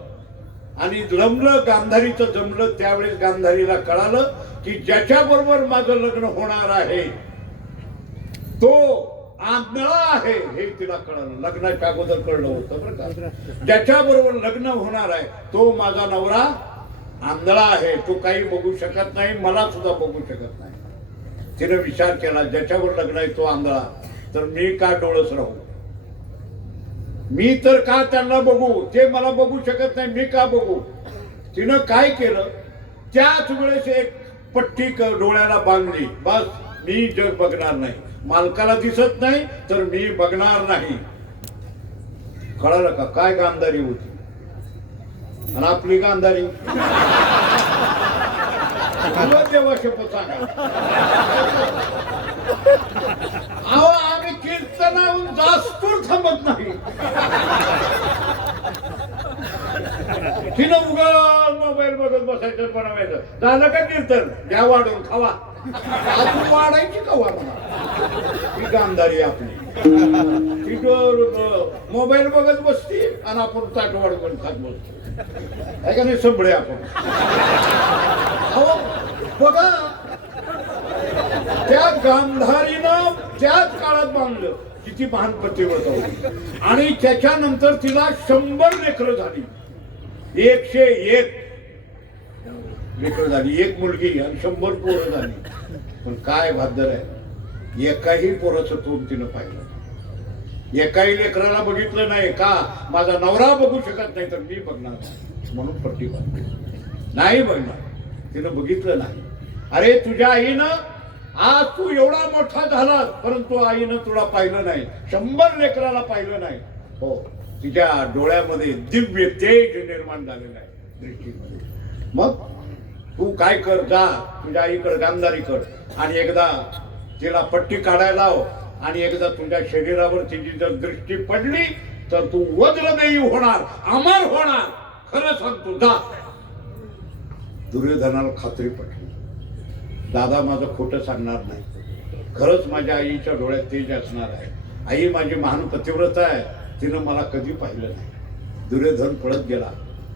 आणि जमलं गांधारीचं जमलं, त्यावेळेस गांधारीला कळालं की ज्याच्या बरोबर माझं लग्न होणार आहे तो आंधळा आहे, हे तिला कळालं. लग्नाच्या अगोदर कळलं होतं बरं का. ज्याच्या बरोबर लग्न होणार आहे तो माझा नवरा आंधळा आहे, तो काही बघू शकत नाही, मला सुद्धा बघू शकत नाही. तिने विचार केला, ज्याच्यावर लग्न आहे तो आंधळा, तर मी का डोळस राहू? मी तर का त्यांना बघू? ते मला बघू शकत नाही, मी का बघू? तिनं काय केलं, त्याच वेळेस एक पट्टी डोळ्याला बांधली. बस, मी जग बघणार नाही, मालकाला दिसत नाही तर मी बघणार नाही. कळालं का काय गांधारी होती आणि आपली गांधारी देवा शपथ सांगा. अहो आम्ही कीर्तनाहून जास्त थांबत नाही. तिनं उगा मोबाईल बघत बसायचं बनवायचं. झालं का कीर्तन द्या वाढून खावा. अजून वाढायची का वाढणार ही गांधारी आपली. ती मोबाईल बघत बसती आणि आपण ताट वाढवून खात बसतो. आहे का नाही संभळे आपण. अहो बघा त्या गांधारीनं त्याच काळात बांधलं किती महान पतिव्रता होती. आणि त्याच्यानंतर तिला 100 लेकरं झाली. 101 लेकरं झाली. एक मुलगी आणि 100 पोरं झाली. पण काय भाद्र आहे एकाही पोराचं तोंड तिनं पाहिलं. एकाही लेकराला बघितलं नाही का माझा नवरा बघू शकत नाही तर मी बघणार म्हणून पट्टी बांधली. नाही बघणार. तिनं बघितलं नाही. अरे तुझ्या आईनं आज तू एवढा मोठा झालास परंतु आईनं तुला पाहिलं नाही. 100 लेकराला पाहिलं नाही. हो तिच्या डोळ्यामध्ये दिव्य तेज निर्माण झालेलं आहे दृष्टीमध्ये. मग तू काय कर जा तुझ्या आईकडे गांधारी कर आणि एकदा तिला पट्टी काढायला लाव आणि एकदा तुझ्या शरीरावर तिची जर दृष्टी पडली तर तू वज्रदेयी होणार अमर होणार. खरं सांगतो जा. दुर्योधनाला खात्री पटली. दादा माझं खोटं सांगणार नाही. खरंच माझ्या आईच्या डोळ्यात तेज असणार आहे. आई माझी महान पतिव्रता आहे. तिनं मला कधी पाहिलं नाही. दुर्योधन पळत गेला.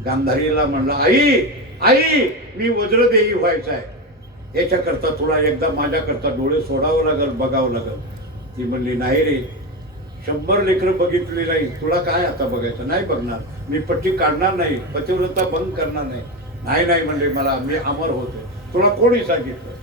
गांधारीला म्हणला आई आई मी वज्रदेही व्हायचं आहे. याच्याकरता तुला एकदा माझ्याकरता डोळे सोडावं लागल बघावं लागल. ती म्हणली नाही रे 100 लेकरं बघितली नाही तुला काय आता बघायचं. नाही बघणार मी पट्टी काढणार नाही. पतिव्रता भंग करणार नाही. नाही नाही म्हणले मला मी अमर होतो. तुला कोणी सांगितलं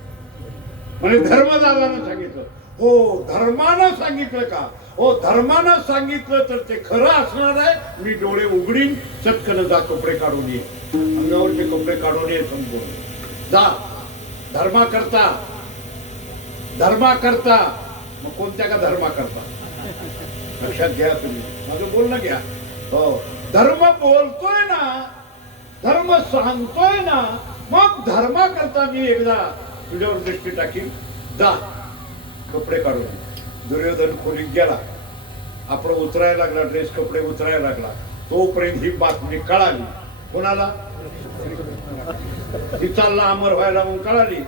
म्हणजे धर्मदादानं सांगितलं. हो धर्मानं सांगितलं का. हो धर्मानं सांगितलं तर ते खरं असणार आहे. मी डोळे उघडीन चटकन जा कपडे काढून ये. अंगावरचे कपडे काढून ये संपूर्ण जा. धर्मा करता मग कोणत्या का धर्मा करता लक्षात घ्या तुम्ही माझं बोलणं घ्या. हो धर्म बोलतोय ना धर्म सांगतोय ना मग धर्मा करता मी एकदा तुझ्यावर दृष्टी टाकीन. जा कपडे काढून. दुर्योधन खोलीत गेला. आपण उतरायला लागला. ड्रेस कपडे उतरायला लागला. तोपर्यंत ही बातमी कळाली. कोणाला ती चालला अमर व्हायला म्हणून कळाली.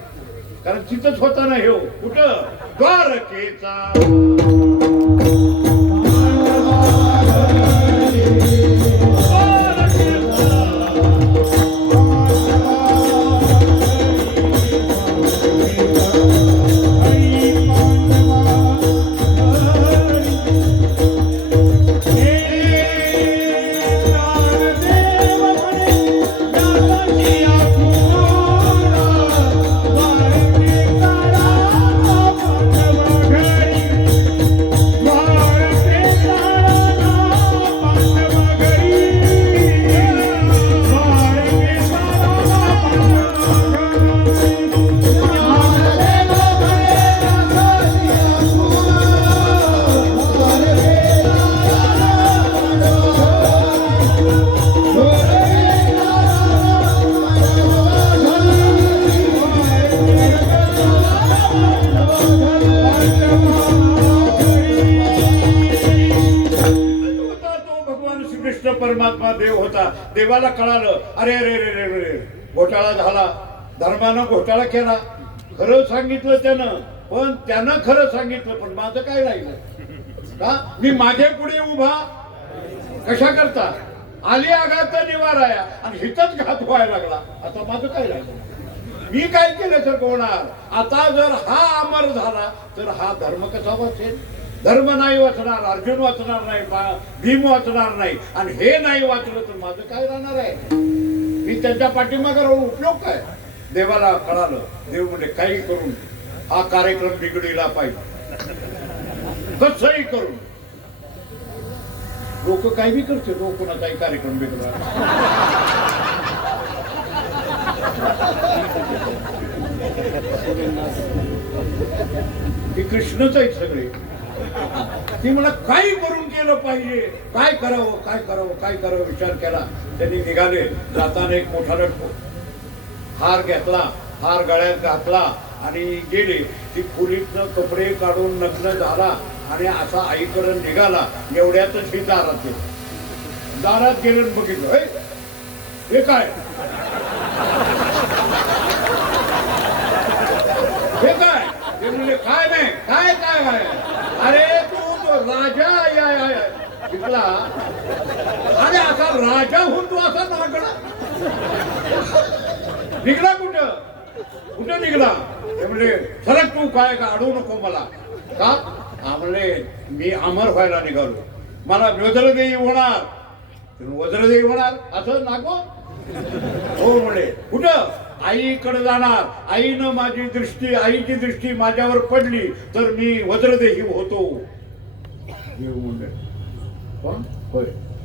कारण तिथंच होता ना हे कुठं द्वारकेचा परमात्मा देव होता. देवाला कळालं अरे अरे अरे अरे घोटाळा झाला. धर्मानं घोटाळा केला. खरं सांगितलं पण त्यानं खरं सांगितलं पण माझं काय राहिलं का. मी माझे पुढे उभा कशा करता आली आघात निवाराया आणि हितच घात व्हायला लागला. आता माझं काय राहिलं. मी काय केलं तर होणार. आता जर हा अमर झाला तर हा धर्म कसा वाचेल. धर्म नाही वाचणार. अर्जुन वाचणार नाही. भीम वाचणार नाही. आणि हे नाही वाचलं तर माझं काय राहणार आहे. मी त्यांच्या पाठीमागे राहून उपयोग काय. देवाला कळालं. देव म्हणजे काही करून हा कार्यक्रम बिघडीला पाहिजे. कसंही करून लोक काही बी करते. लोक कोणाचाही कार्यक्रम बिघडला. हे कृष्णच आहेत सगळे. ती मला काही करून केलं पाहिजे, काय करावं काय करावं काय करावं विचार केला. त्यांनी निघाले. जाताना एक मोठा हार घेतला, हार गळ्यात घातला आणि गेले. ती खोलीतनं कपडे काढून नग्न झाला आणि असा आईकडे निघाला. एवढ्यातच ही दारात गेली. दारात गेले बघितलं, हे काय हे काय? ते म्हणजे काय नाही, काय काय काय? अरे तू राजा शिकला अरे असा राजा होऊन तू असा नागडा निघला. कुठं कुठं निघला? ते म्हणजे सरक तू, काय का अडवू नको मला. का? म्हणले मी अमर व्हायला निघालो, मला वज्रदेही होणार. वज्रदेही होणार असं नागो हो म्हणे. कुठं? आईकडे जाणार. आईनं माझी दृष्टी, आईची दृष्टी माझ्यावर पडली तर मी वज्रदेही होतो. कोण? होय.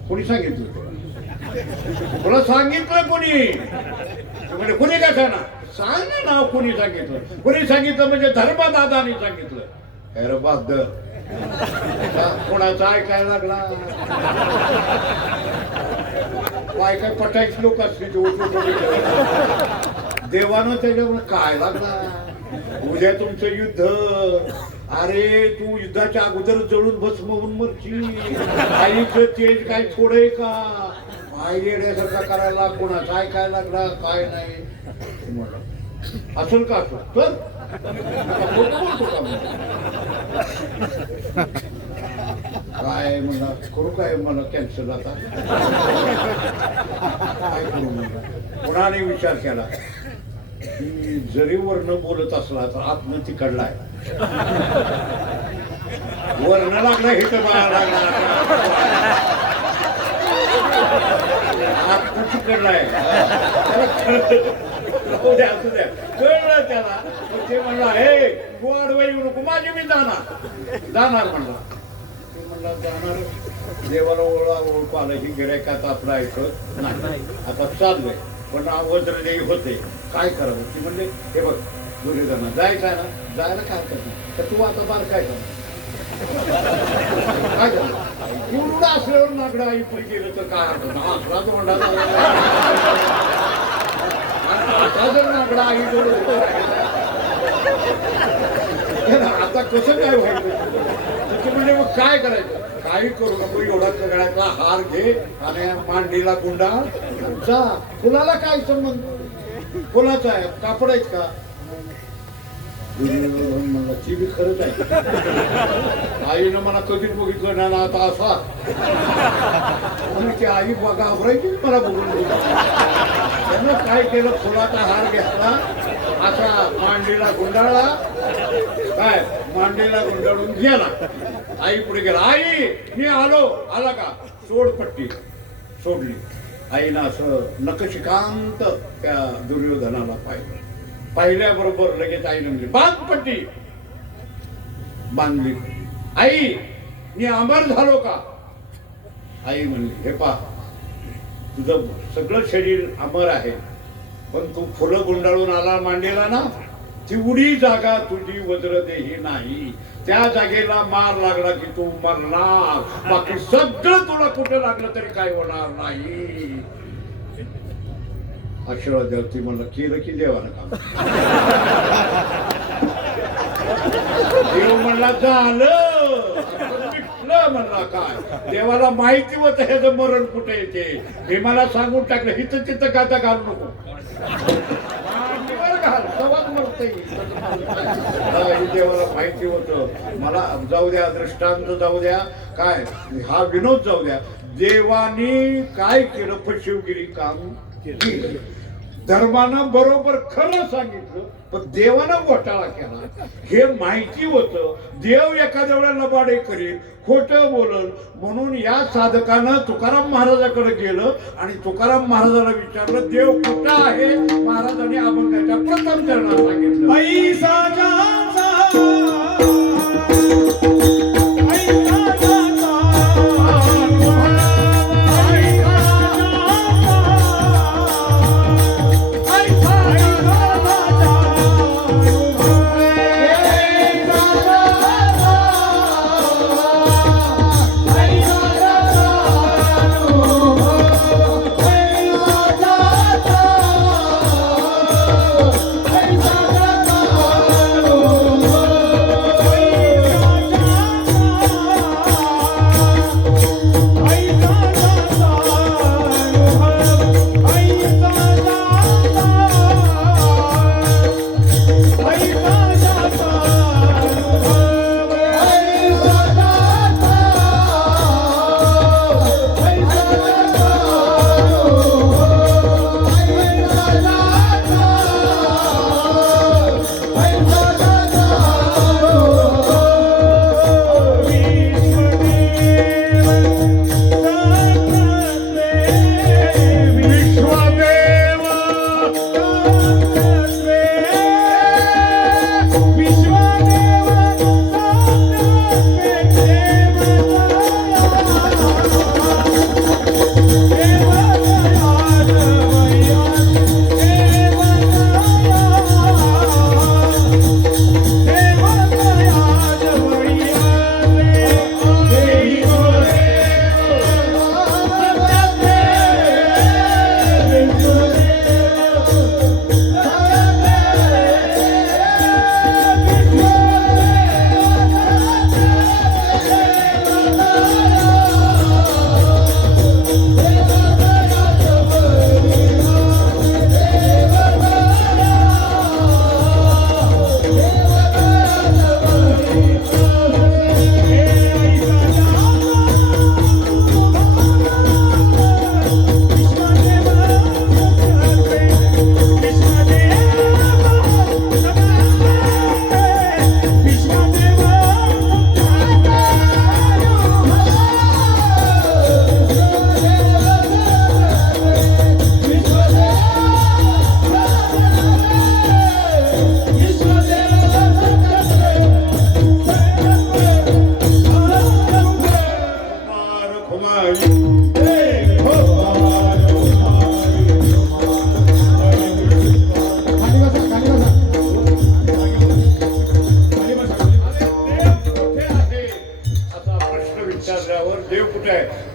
कोणी सांगितलं तुला? सांगितलं कोणी? म्हणजे कोणी काय सांगणार? सांग ना नाव. कोणी सांगितलं? कोणी सांगितलं म्हणजे धर्मदादानी सांगितलं. अरे बाद कोणाचा ऐकायला लागला? काय काय पटायची लोक असते देवानं त्याच्यावर काय लागला? उद्या तुमचं युद्ध. अरे तू युद्धाच्या अगोदर जळून भस्म होऊन मरची. आईचं तेज काय थोडंय का? आई येण्यासारखा करायला कोणाचा ऐकायला लागला? काय नाही असेल का? असं तर काय म्हणा करू? काय मला कॅन्सल आता काय करू म्हणला. कोणाने विचार केला की जरी वर्ण बोलत असला तर आत्म तिकडलाय. वर्ण लागला हे तर बाळा लागला, आत्म तिकडलाय. असू द्या कळलं त्याला. ते म्हणला हे तू आडवा येऊ नको, माझी मी जाणार म्हणला. ते म्हणला जाणार. देवाला ओळखू आलं ही गिरायकात आपलं ऐकत नाही. आता चाललंय पण वज्रदेही होते, काय करावं? ती म्हणजे हे बघ दुर्योधना जायचं आहे ना, जायला काय करणार? तर तू आता बार काय करणार? काय करणार? एवढं असल्यावर नागडा आई पण गेलं तर काय हरकत? असला तर म्हणा जर नागडा आई आता कसं काय व्हायचं? म्हणजे मग काय करायचं? काही करू नको. एवढा कगळ्याचा हार घे आणि मांडीला गुंडा जा. फुलाला काय संबंध? फुलाचा आहे, कापड आहेत का? म्हणला ती बी खरंच आहे. आईनं मला कधीच बघितलं ना आता असा. ती आई घाबरायची मला बघून. त्यानं काय केलं? फुलाचा हार घेतला, असा मांडीला गुंडाळला. काय मांडीला गुंडाळून गेला. आई पुढे गेला. आई मी आलो. आला का? सोडपट्टी सोडली. आईनं असं नकशिकांत त्या दुर्योधनाला पाहिलं. पाहिल्याबरोबर लगेच आईनं म्हणजे बांधपट्टी बांधली. आई मी अमर झालो का? आई म्हणली हे पा तुझं सगळं शरीर अमर आहे पण तू फुलं गुंडाळून आला मांडीला ना, तेवढी जागा तुझी वज्रदेही नाही. त्या जागेला मार लागला की तू मरणार. बाकी सगळं तुला कुठं लागलं तरी काय होणार नाही. आशीर्वाद देवती म्हणलं केलं की देवानं काम. देव म्हणला झालं म्हणला. काय देवाला माहिती होतं ह्याचं मरण कुठे येते. हे मला सांगून टाकलं हिथं तिथं गाता घालू नको. देवाला माहिती होतं. मला जाऊ द्या दृष्टांत जाऊ द्या, काय हा विनोद जाऊ द्या. देवाने काय केलं? फशिवगिरी काम केलं. धर्मानं बरोबर खरं सांगितलं पण देवानं घोटाळा केला हे माहिती होतं. देव एखाद्या वेळेला लबाडे करेल, खोटं बोलल. म्हणून या साधकानं तुकाराम महाराजाकडे गेलं आणि तुकाराम महाराजाला विचारलं देव कुठं आहे? महाराजांनी अभंगाच्या प्रथम चरणात सांगितलं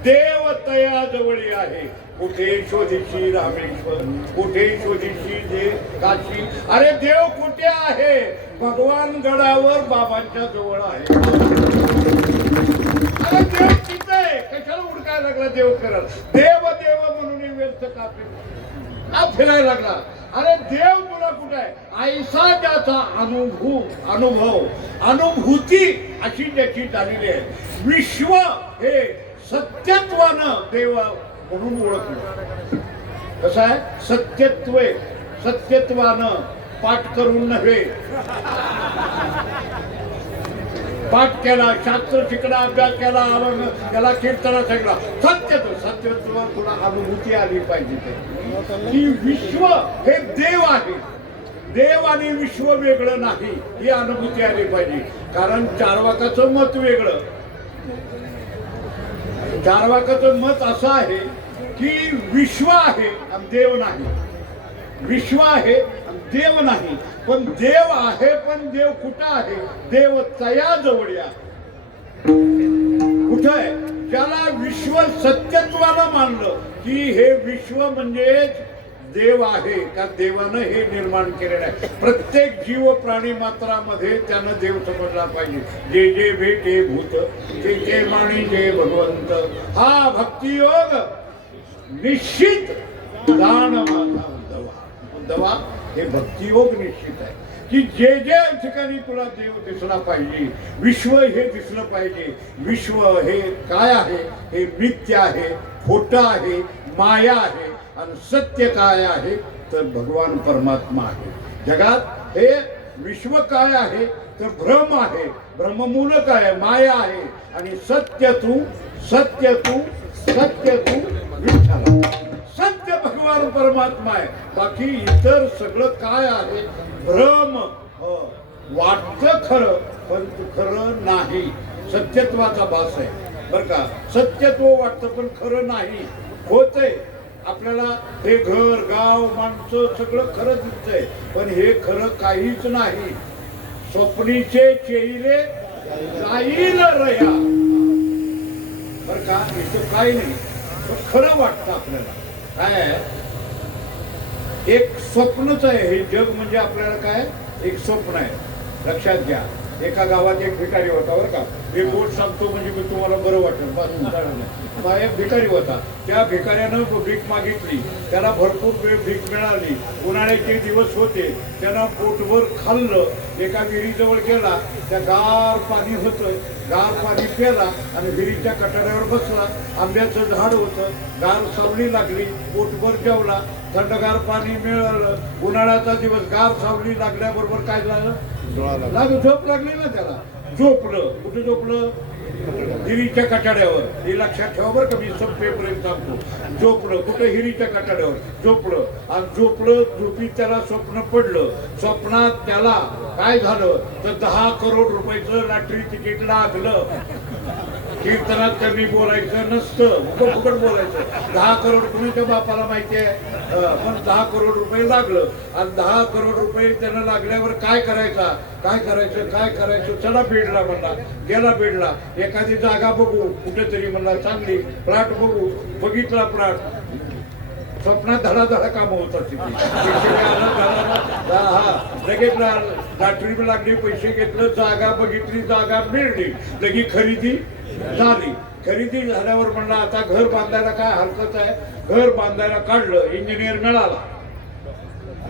देव तया जवळी आहे. कुठे शोधिशी रामेश्वर, कुठे शोधिशी जे काशी. अरे देव कुठे आहे? भगवान गडावर बाबांच्या जवळ आहे. अरे देव तिथे आहे. कशाला उडकायला लागला देव करत? देव देव म्हणून व्यर्थ का फिरायला लागला? अरे देव तुला कुठे आहे? ऐसा ज्याचा अनुभूती अशी ज्याची झालेली आहे. विश्व हे सत्यत्वानं देव म्हणून ओळखलं. कसं आहे? सत्यत्वानं, पाठ करून नव्हे. पाठ केला, शास्त्र शिकला, अभ्यास केला, त्याला कीर्तन सगळा सत्यत्व तुला अनुभूती आली पाहिजे. की विश्व हे देव आहे. देव आणि विश्व वेगळं नाही ही अनुभूती आली पाहिजे. कारण चार्वाकाचं मत वेगळं. चार्वाकाचं मत असं आहे की विश्व आहे आणि देव नाही. विश्व आहे आणि देव नाही. पण देव आहे, पण देव कुठं आहे? देव तया जवळ आहे. कुठं आहे? ज्याला विश्व सत्यत्वानं मानलं की हे विश्व म्हणजे देव आहे, का देवानं हे निर्माण केलेलं आहे. प्रत्येक जीव प्राणी मात्रामध्ये त्यानं देव समजला पाहिजे. जे जे भेटे भूत, जे जे माणी जे भगवंत. हा भक्तियोग निश्चित जाण माझा उद्धवा. हे भक्तियोग निश्चित आहे की जे जे ठिकाणी तुला देव दिसला पाहिजे, विश्व हे दिसलं पाहिजे. विश्व हे काय आहे? हे मिथ्य आहे, खोटं आहे, माया आहे. आणि सत्य काय आहे? तर भगवान परमात्मा आहे. जगात हे विश्व काय आहे? तर भ्रम आहे. भ्रममूल काय आहे? माया आहे. आणि सत्य तू विठ्ठल. सत्य भगवान परमात्मा आहे. बाकी इतर सगळं काय आहे? भ्रम. वाटतं खरं पण खरं नाही. सत्यत्वाचा भास आहे बरं का. सत्यत्व वाटतं पण खरं नाही. होतंय आपल्याला हे घर गाव माणसं सगळं खरं दिसतंय पण हे खरं काहीच नाही. स्वप्नीचे चेहरे जाईल रया बर का. इथं काही नाही. खरं वाटतं आपल्याला. काय एक स्वप्नच आहे हे जग. म्हणजे आपल्याला काय एक स्वप्न आहे. लक्षात घ्या. एका गावात एक भिकारी होता बरं का. हे बोट सांगतो म्हणजे मी तुम्हाला बरं वाटेल. एक भिकारी होता. त्या भिकाऱ्यानं भीक मागितली. त्याला भरपूर वेळ भीक मिळाली. उन्हाळ्याचे दिवस होते. त्यानं पोटभर खाल्लं. एका विहिरीजवळ गेला. त्या गार पाणी होतं. गार पाणी प्याला आणि विहिरीच्या कठाऱ्यावर बसला. आंब्याचं झाड होतं. गार सावली लागली. पोटभर जेवला. थंडगार पाणी मिळालं. उन्हाळ्याचा दिवस. गार सावली लागल्याबरोबर काय झालं? झोप लागली ना त्याला. झोपलं. कुठे झोपलं? हिरीच्या कठाड्यावर. हे लक्षात ठेवा बरं का. मी संपेपर्यंत सांगतो. झोपलं कुठं? हिरीच्या कठाड्यावर झोपलं. आणि झोपलं. झोपीत त्याला स्वप्न पडलं. स्वप्नात त्याला काय झालं तर 10 करोड रुपयाचं लॉटरी तिकीट लागलं. कीर्तनात कमी बोलायचं नसतं. फुकट बोलायचं. 10 करोड कुणाच्या बापाला माहिती आहे. पण 10 करोड रुपये लागलं. आणि 10 करोड रुपये त्यानं लागल्यावर काय करायचं. चला बेडला म्हणला. गेला बेडला. एखादी जागा बघू कुठेतरी म्हणला. चांगली प्लॉट बघू. बघितला प्लॉट. स्वप्नात धडाधडा काम होतात तिथे. लगेच लॉटरी लागली. पैसे घेतलं. जागा बघितली. जागा मिळली. लगेच खरेदी झाली. खरेदी झाल्यावर म्हणला आता घर बांधायला काय हरकत आहे. घर बांधायला काढलं. इंजिनियर मिळाला.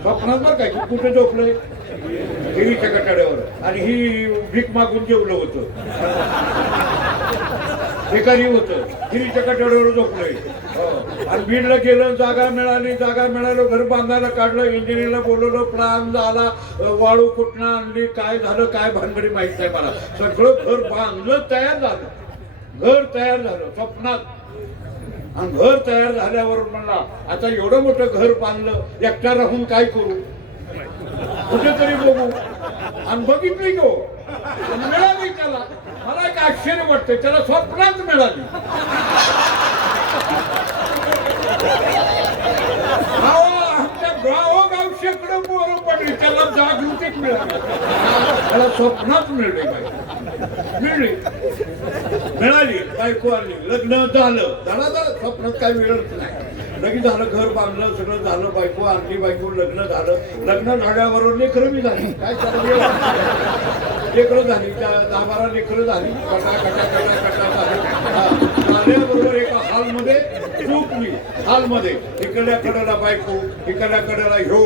स्वप्नात बरं काय. कुठे झोपलंय? हिरीच्या कठाड्यावर. आणि ही भीक मागून जेवलं होतं. भिकारी होतं. हिरीच्या कठाड्यावर झोपलंय. आणि बीडला गेलं. जागा मिळाली. घर बांधायला काढलं. इंजिनियरला बोलवलं. प्लॅन झाला. वाळू कुठनं आणली. काय झालं काय भानगडी माहित नाही मला. सगळं घर बांधलं. तयार झालं. घर तयार झालं स्वप्नात. आणि घर तयार झाल्यावर म्हणला आता एवढं मोठं घर बांधलं. एकटा राहून काय करू. कुठेतरी बघू. आणि बघितली गो. मिळाली त्याला. मला एक आश्चर्य वाटतं. त्याला स्वप्नात मिळाली. आमच्या गाव शेकडं पोरं पडली. त्याला जागृतीत मिळाली. त्याला स्वप्नात मिळले. मिळाली बायको आली, लग्न झालं स्वप्नात काय मिळत नाही. लगेच झालं, घर बांधलं, सगळं झालं, बायको आणली, बायको लग्न झालं. लग्न झाल्याबरोबर लेकरं बी झाली. काय लेकरं झाली, 10-12 लेकरं झाली. कटा झाल्याबरोबर एका हॉलमध्ये झोपली. हॉलमध्ये इकडल्या कडेला बायको, इकडल्या कडेला ह्यो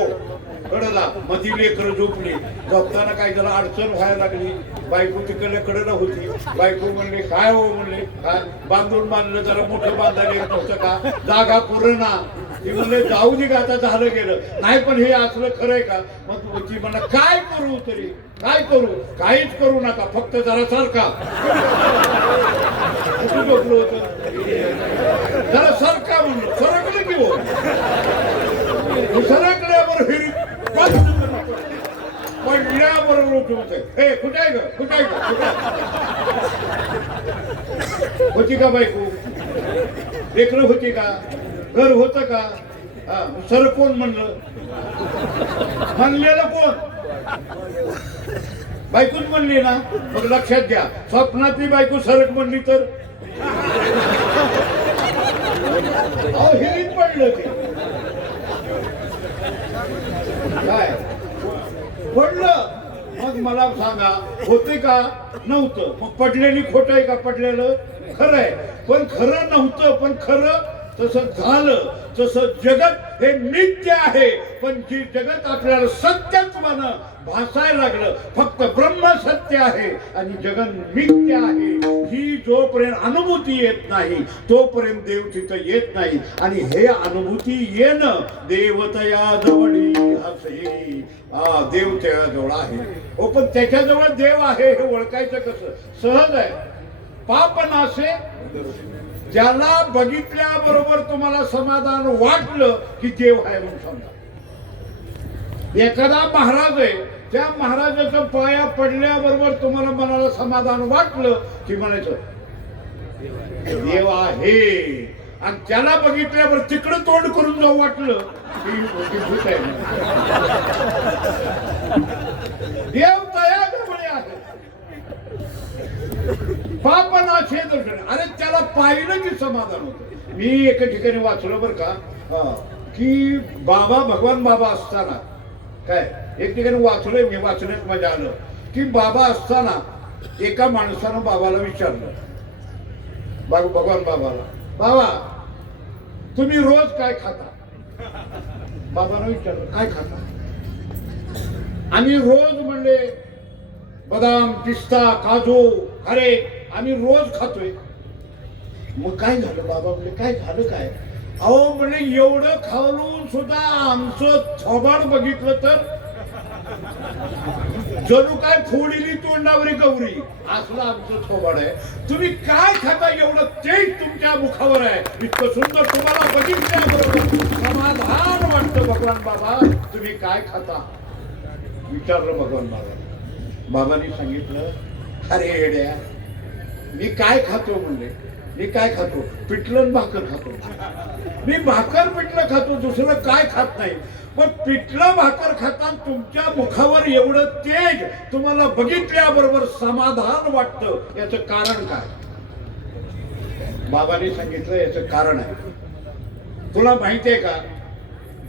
कडला, मधी लेकरं झोपली. झोपताना काय झालं, अडचण व्हायला लागली. बायको तिकडल्या कडेला होती. बायको म्हणले, काय हो म्हणले, काय बांधून बांधलं, जरा मोठं बांधायला येत नव्हतं का, जागा पुरणा. ती म्हणले, जाऊ दे का, आता झालं गेलं. नाही पण हे असलं खरंय का? मग ती म्हणा, काय करू तरी, काय करू? काहीच करू नका, फक्त जरा सारखा. कुठं झोपलो होतं, जरा सारखा म्हणलं, सरकलं की हो, सरकल्यावर हिरी पडल्याबरोबर उठून होते. हे कुठे आहे ग, कुठे आहे ग, होती का बायको, लेकरं होती का, घर होतं का? हा, सर कोण म्हणलं, म्हणलेलं कोण, बायकोच म्हणली ना. मग लक्षात घ्या, स्वप्नातली बायको सरक म्हणली तर हिरीत पडलं ते. काय पडलं, मग मला सांगा, होते का, नव्हतं. मग पडलेली खोट आहे का, पडलेलं खरं आहे. पण खरं नव्हतं, पण खरं तसं झालं. तसं जगत हे नित्य आहे, पण जे जगत आपल्याला सत्यत्वानं भासायला लागलं, फक्त ब्रह्म सत्य आहे आणि जगत मिथ्य आहे, ही जोपर्यंत अनुभूती येत नाही तोपर्यंत देव तिथं येत नाही. आणि हे अनुभूती येणं देवतया जवळी असे, देव त्या जवळ आहे. हो, पण त्याच्याजवळ देव आहे हे ओळखायचं कसं? सहज आहे. पाप नासे, ज्याला बघितल्याबरोबर तुम्हाला समाधान वाटलं की देव आहे म्हणून समजा. एखादा महाराज आहे, त्या महाराजाच्या पाया पडल्याबरोबर तुम्हाला मनाला समाधान वाटलं की म्हणायचं देव आहे. आणि त्याला बघितल्यावर तिकडं तोंड करून जाऊ वाटलं की भूत आहे. देव तयाजवळ आहे, पाप नाशे दर्शन. अरे त्याला पाहिलं की समाधान होतं. मी एका ठिकाणी वाचलं बरं का, की बाबा, भगवान बाबा असताना, काय एक ठिकाणी वाचलंय मी, वाचण्यात मजा आलं की बाबा असताना एका माणसानं बाबाला विचारलं, भगवान बाबाला, बाबा तुम्ही रोज काय खाता? बाबानं विचारलं, काय खाता? आम्ही रोज म्हणले बदाम, पिस्ता, काजू, अरे आम्ही रोज खातोय. मग काय झालं? बाबा म्हणले, काय झालं काय? अहो म्हणजे एवढं खाऊन सुद्धा आमचं थोबाड बघितलं तर जणू काय फोडीली तोंडावरी गौरी, असलं आमचं थोबाड आहे. तुम्ही काय खाता एवढं तेच तुमच्या मुखावर आहे. इतकं सुंदर तुम्हाला बघितल्याबरोबर समाधान वाटतं. भगवान बाबा तुम्ही काय खाता? विचारलं भगवान बाबा. बाबांनी सांगितलं, अरे येड्या, मी काय खातो म्हणले. मी काय खातो? पिठलं भाकर खातो. मी भाकर पिठलं खातो, दुसरं काय खात नाही. पण पिठलं भाकर खाताना तुमच्या मुखावर एवढं तेज तुम्हाला बघितल्याबरोबर समाधान वाटतं, याचं कारण काय? बाबांनी सांगितलं याचं कारण आहे, तुला माहिती आहे का,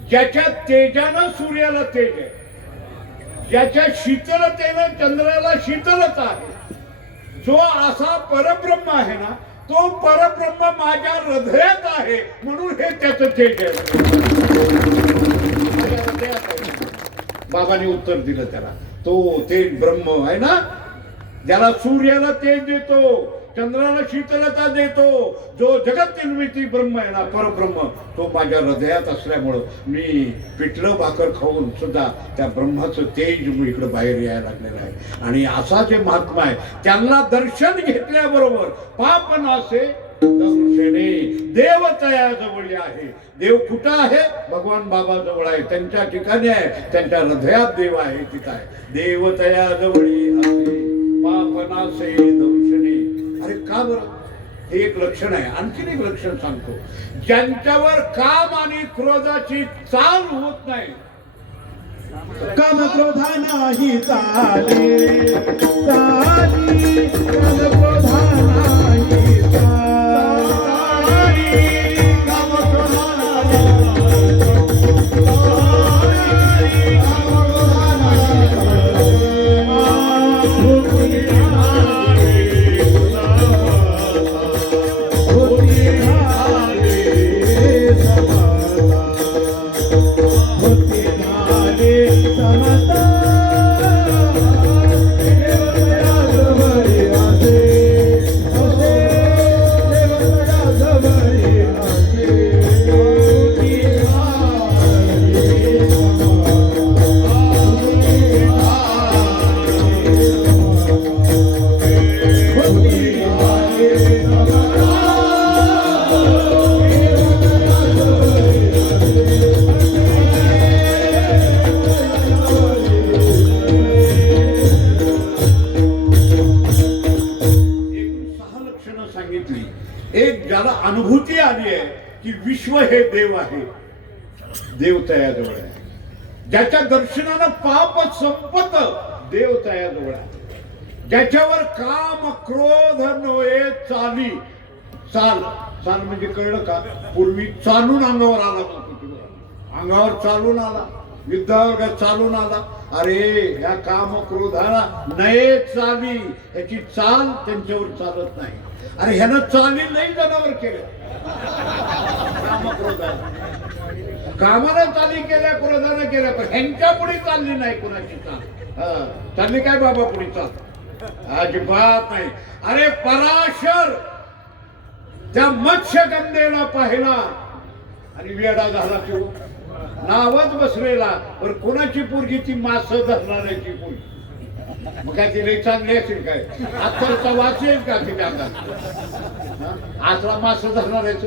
ज्याच्या तेजानं सूर्याला तेज आहे, ज्याच्या शीतलतेनं चंद्राला शीतलता आहे, जो असा परब्रह्म आहे ना, तो परब्रह्म माझ्या हृदयात आहे म्हणून हे त्याचं तेज आहे. बाबांनी उत्तर दिलं त्याला, तो तेज ब्रह्म आहे ना, ज्याला सूर्याला तेज देतो, चंद्राला शीतलता देतो, जो जगत निर्मिती ब्रह्म आहे ना, परब्रह्म, तो माझ्या हृदयात असल्यामुळं मी पिठलं भाकर खाऊन सुद्धा त्या ब्रह्माचं तेज इकडे बाहेर यायला लागलेलं आहे. आणि असा जे महात्मा आहे त्यांना दर्शन घेतल्याबरोबर पाप नासे दर्शने, देव तयाजवळ आहे. देव कुठं आहे? भगवान बाबा जवळ आहे, त्यांच्या ठिकाणी आहे, त्यांच्या हृदयात देव आहे, तिथं आहे. देव तयाजवळी आहे, पाप नासे दर्शने. अरे का बरं? हे एक लक्षण आहे. आणखीन एक लक्षण सांगतो, ज्यांच्यावर काम आणि क्रोधाची चाल होत नाही, काम क्रोधा नाही चाले, चाली अनुभूती आली आहे की विश्व हे देव आहे, देव तयाजवळ आहे. ज्याच्या दर्शनानं पाप संपत, देव तयाजवळ आहे. ज्याच्यावर काम क्रोध नव्हे चाली, चाल चाल म्हणजे कळलं का? पूर्वी चालून अंगावर आला म्हणतो तुला, अंगावर चालून आला, युद्धावर चालून आला. अरे ह्या काम क्रोधाला नये चाली, याची चाल त्यांच्यावर चालत नाही. अरे ह्यानं चाली नाही जनावर केलं काम क्रोधाला, कामानं चाली केल्या, क्रोधानं केल्या, पण ह्यांच्या पुढे चालली नाही कुणाची चाल. चालली काय बाबा पुढे चाल? अजिबात नाही. अरे पराशर त्या मत्स्यगंधेला पाहिला आणि वेडा झाला, तो नावच बसलेला. पण कोणाची पोरगी? ती मास धरणाऱ्याची पोरगी. मग काय ती लई चांगली असेल काय? आत्ताचा वाच येईल का तिथे? आता आतला मास धरणाऱ्याच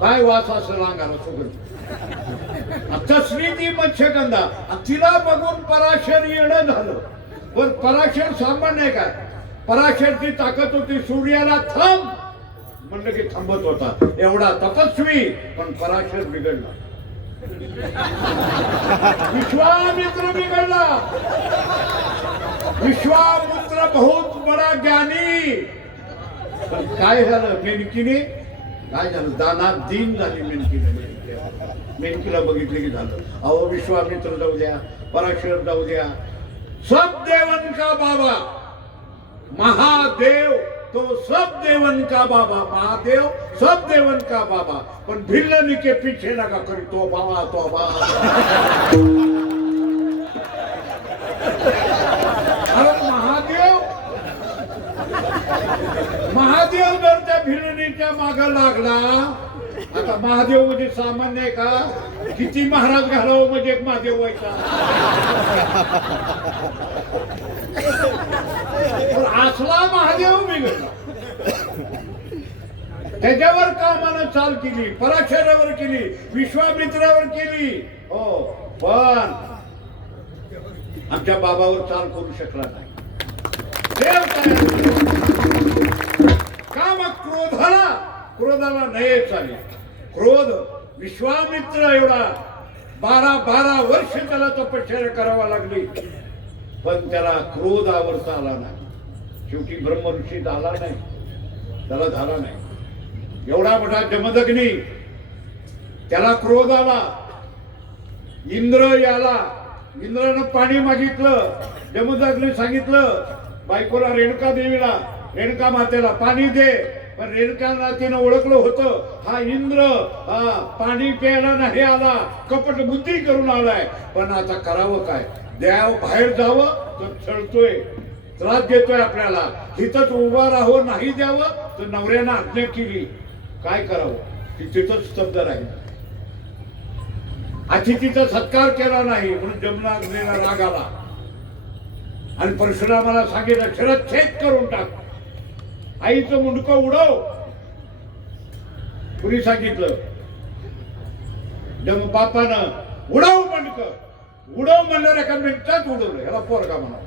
काय वास असेल अंगाला सुगंध. तसली ती मत्स्यगंधा, तिला बघून पराशर येणं झालं. पण पराशर सामान्य काय? पराशरची ताकद होती सूर्याला थांब म्हणलं की थांबत होता, एवढा तपस्वी. पण पराशर बिघडला, विश्वामित्र बिघडला. विश्वामित्र बहुत बडा ज्ञानी. पण काय झालं? मेनकीने काय झालं? दानात दीन झाली मेनकीने. मेनकीला बघितलं की झालं. अहो विश्वामित्र जाऊ द्या, पराशर जाऊ द्या, सब देवन का बाबा महादेव, तो सब देवन का बाबा महादेव, सब देवन का बाबा. पण भिल्लनी के पीछे लगा करी तो बाबा, तो बाबा. अरे महादेव, महादेव जर त्या भिल्लनीच्या माग लागला. आता महादेव म्हणजे सामान्य आहे का? किती महाराज घालावं म्हणजे एक महादेव व्हायचा. असला महादेव बिघडला. त्याच्यावर कामानं चाल केली, पराशरावर केली, विश्वामित्रावर केली. हो, पण आमच्या बाबावर चाल करू शकला नाही. देव काम क्रोधाला, क्रोधाला नाही चाले. क्रोध विश्वामित्र एवढा 12 वर्ष त्याला तपश्चर्या करावा लागली, पण त्याला क्रोध आवरता आला नाही. शेवटी ब्रह्मऋषी झाला नाही, त्याला झाला नाही. एवढा मोठा जमदग्नी, त्याला क्रोध आला. इंद्र याला, इंद्रानं पाणी मागितलं. जमदग्नी सांगितलं बायकोला, रेणुका देवीला, रेणुका मातेला पाणी दे. पण रेणुका तिनं ओळखलं होतं, हा इंद्र पाणी प्यायला नाही आला, कपट बुद्धी करून आलाय. पण आता करावं काय? देव बाहेर जावं तर छळतोय, त्रास देतोय आपल्याला. तिथंच उभा राहावं, नाही द्यावं तर नवऱ्यानं आज्ञा केली. काय करावं? ती तिथंच स्तब्ध राहील. अतिथीचा सत्कार केला नाही म्हणून जमदग्नीला राग आला आणि परशुरामाला सांगितलं शिरच्छेद करून टाक, आईचं मुंडकं उडव. कुणी सांगितलं? बापानं उडव मुंडकं. उडव म्हणल्यावर एका मिनिटात उडवलं. ह्याला पोरगा म्हणा.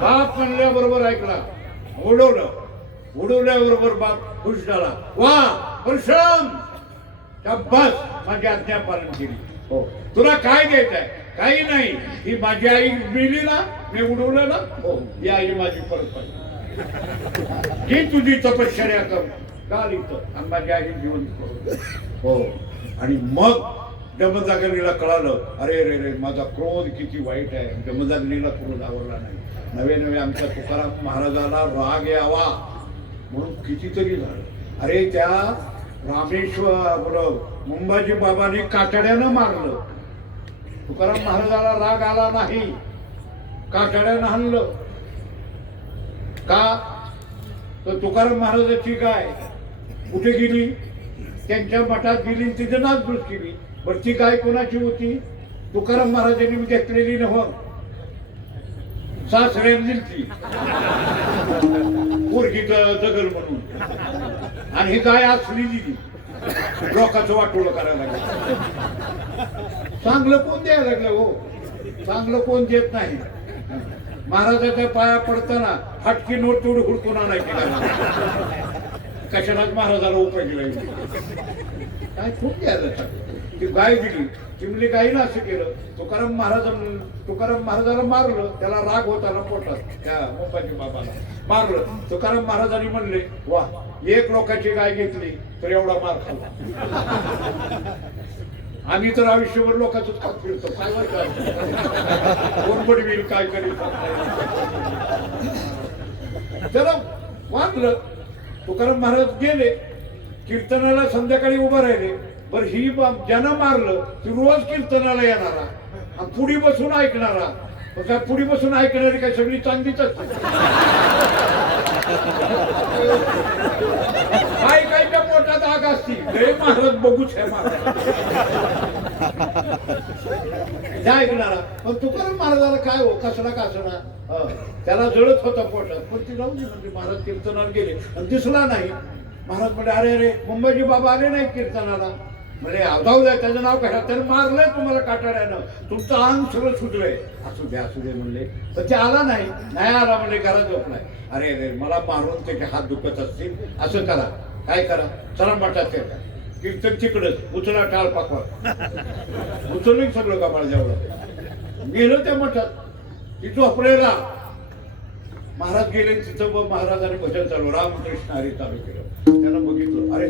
बाप म्हणल्याबरोबर ऐकला, उडवलं. उडवल्याबरोबर बाप खुश झाला. वा परशुराम, बस माझी आज्ञा पालन केली. हो, तुला काय द्यायचंय? काही नाही. ही माझी आई मेली ना, मी उडवलं ना, हो ही आई माझी परत पाहिजे. ही तुझी तपश्चर्या कर, काल इथं आणि माझी आई जिवंत करू. हो, आणि मग जमदग्नीला कळालं, अरे रे रे माझा क्रोध किती वाईट आहे. जमदग्नीला क्रोध आवडला नाही. नवे नवे आमच्या तुकाराम महाराजाला राग यावा म्हणून कितीतरी झालं. अरे त्या रामेश्वर मुंबाजी बाबांनी कातड्यानं मारलं. तुकाराम महाराजाला राग आला नाही, कातड्यानं हाणलं. का? तर तुकाराम महाराजाची गाय कुठे गेली? त्यांच्या मठात गेली, तिथे नाचधूस केली. बरं ती गाय कोणाची होती? तुकाराम महाराजांनी घेतलेली नव्ह, सासऱ्यांनी ती पोरगी जगल म्हणून. आणि ही गाय असली दिली, लोकांचं वाटोळं करायला लागलं. चांगलं कोण द्यायला लागलं? हो, चांगलं कोण देत नाही. महाराजाच्या पाया पडताना हटकी नोट तेवढी हुडकून आणायची का कशालाच महाराजाला उपाय दिला काय खूप द्यायला ती गाय दिली चिमली गायीला असं केलं तुकाराम महाराजाला मारलं त्याला राग होता ना पोटात त्या मोपाजी बाबाला मारलं तुकाराम महाराजांनी म्हणले वा एक लोकांची गाय घेतली तर एवढा मार खाल्ला आम्ही तर आयुष्यभर लोकांच खात फिरतो काय कोण बडवील काय करील चला वाचलं तुकाराम महाराज गेले कीर्तनाला संध्याकाळी उभं राहिले बर ही ज्यानं मारलं ती रोज कीर्तनाला येणारा आणि पुढी बसून ऐकणारा काय पुढी बसून ऐकणारी काय सगळी चांगलीच असते काय कायच्या पोटात आग असती लय महाराज बघूच आहे त्या ऐकणारा पण तुकाराम महाराजाला काय हो कसला कसला त्याला जळत होता पोटात पण ती जाऊ दे म्हणजे महाराज कीर्तनाला गेले आणि दिसला नाही महाराज म्हणजे अरे अरे मुंबईचे बाबा आले नाही कीर्तनाला म्हणजे जाऊ द्या त्याचं नाव कशा त्याने मारलंय तुम्हाला काटाड्यानं तुमचं अंग सगळं सुटलंय असू दे म्हणले तर ते आला नाही आला म्हणले घरात झोपलाय अरे अरे मला मारून त्याचे हात दुखत असतील असं करा काय करा चला मठात ते कीर्तन तिकडच उचला टाळ पाकवा उचललं सगळं कपाळ जेवढं गेलं त्या मठात ती झोपलेला महाराज गेले तिथं महाराजांनी भजन चालू रामकृष्ण हरी चालू केलं त्यांना बघितलं अरे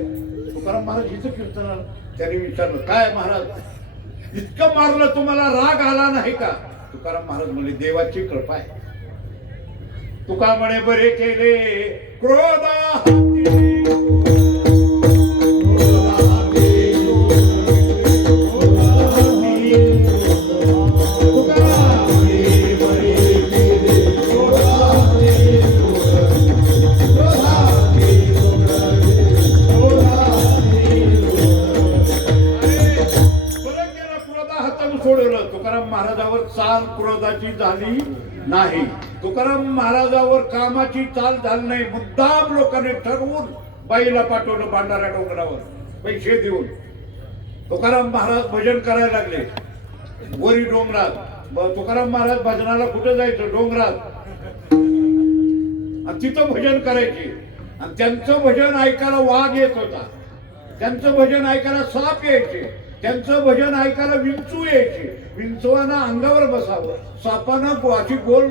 तुकाराम महाराज इथं कीर्तनाला त्याने विचारलं काय महाराज इतकं मारलं तुम्हाला राग आला नाही का तुकाराम महाराज म्हणले देवाची कृपा आहे तुका म्हणे बरे केले क्रोधा तुकाराम महाराजावर चाल क्रोधाची झाली नाही तुकाराम महाराजावर कामाची चाल झाली नाही मुद्दाम लोकांनी ठरवून बाईला पाठवलं भांडारा डोंगरावर पैसे देऊन तुकाराम महाराज भजन करायला लागले वरी डोंगरात तुकाराम महाराज भजनाला कुठं जायचं डोंगरात आणि तिथं भजन करायचे आणि त्यांचं भजन ऐकायला वाघ येत होता त्यांचं भजन ऐकायला साप यायचे त्यांचं भजन ऐकायला विंचू यायचे विंचवानं अंगावर बसावं सापानं अशी गोल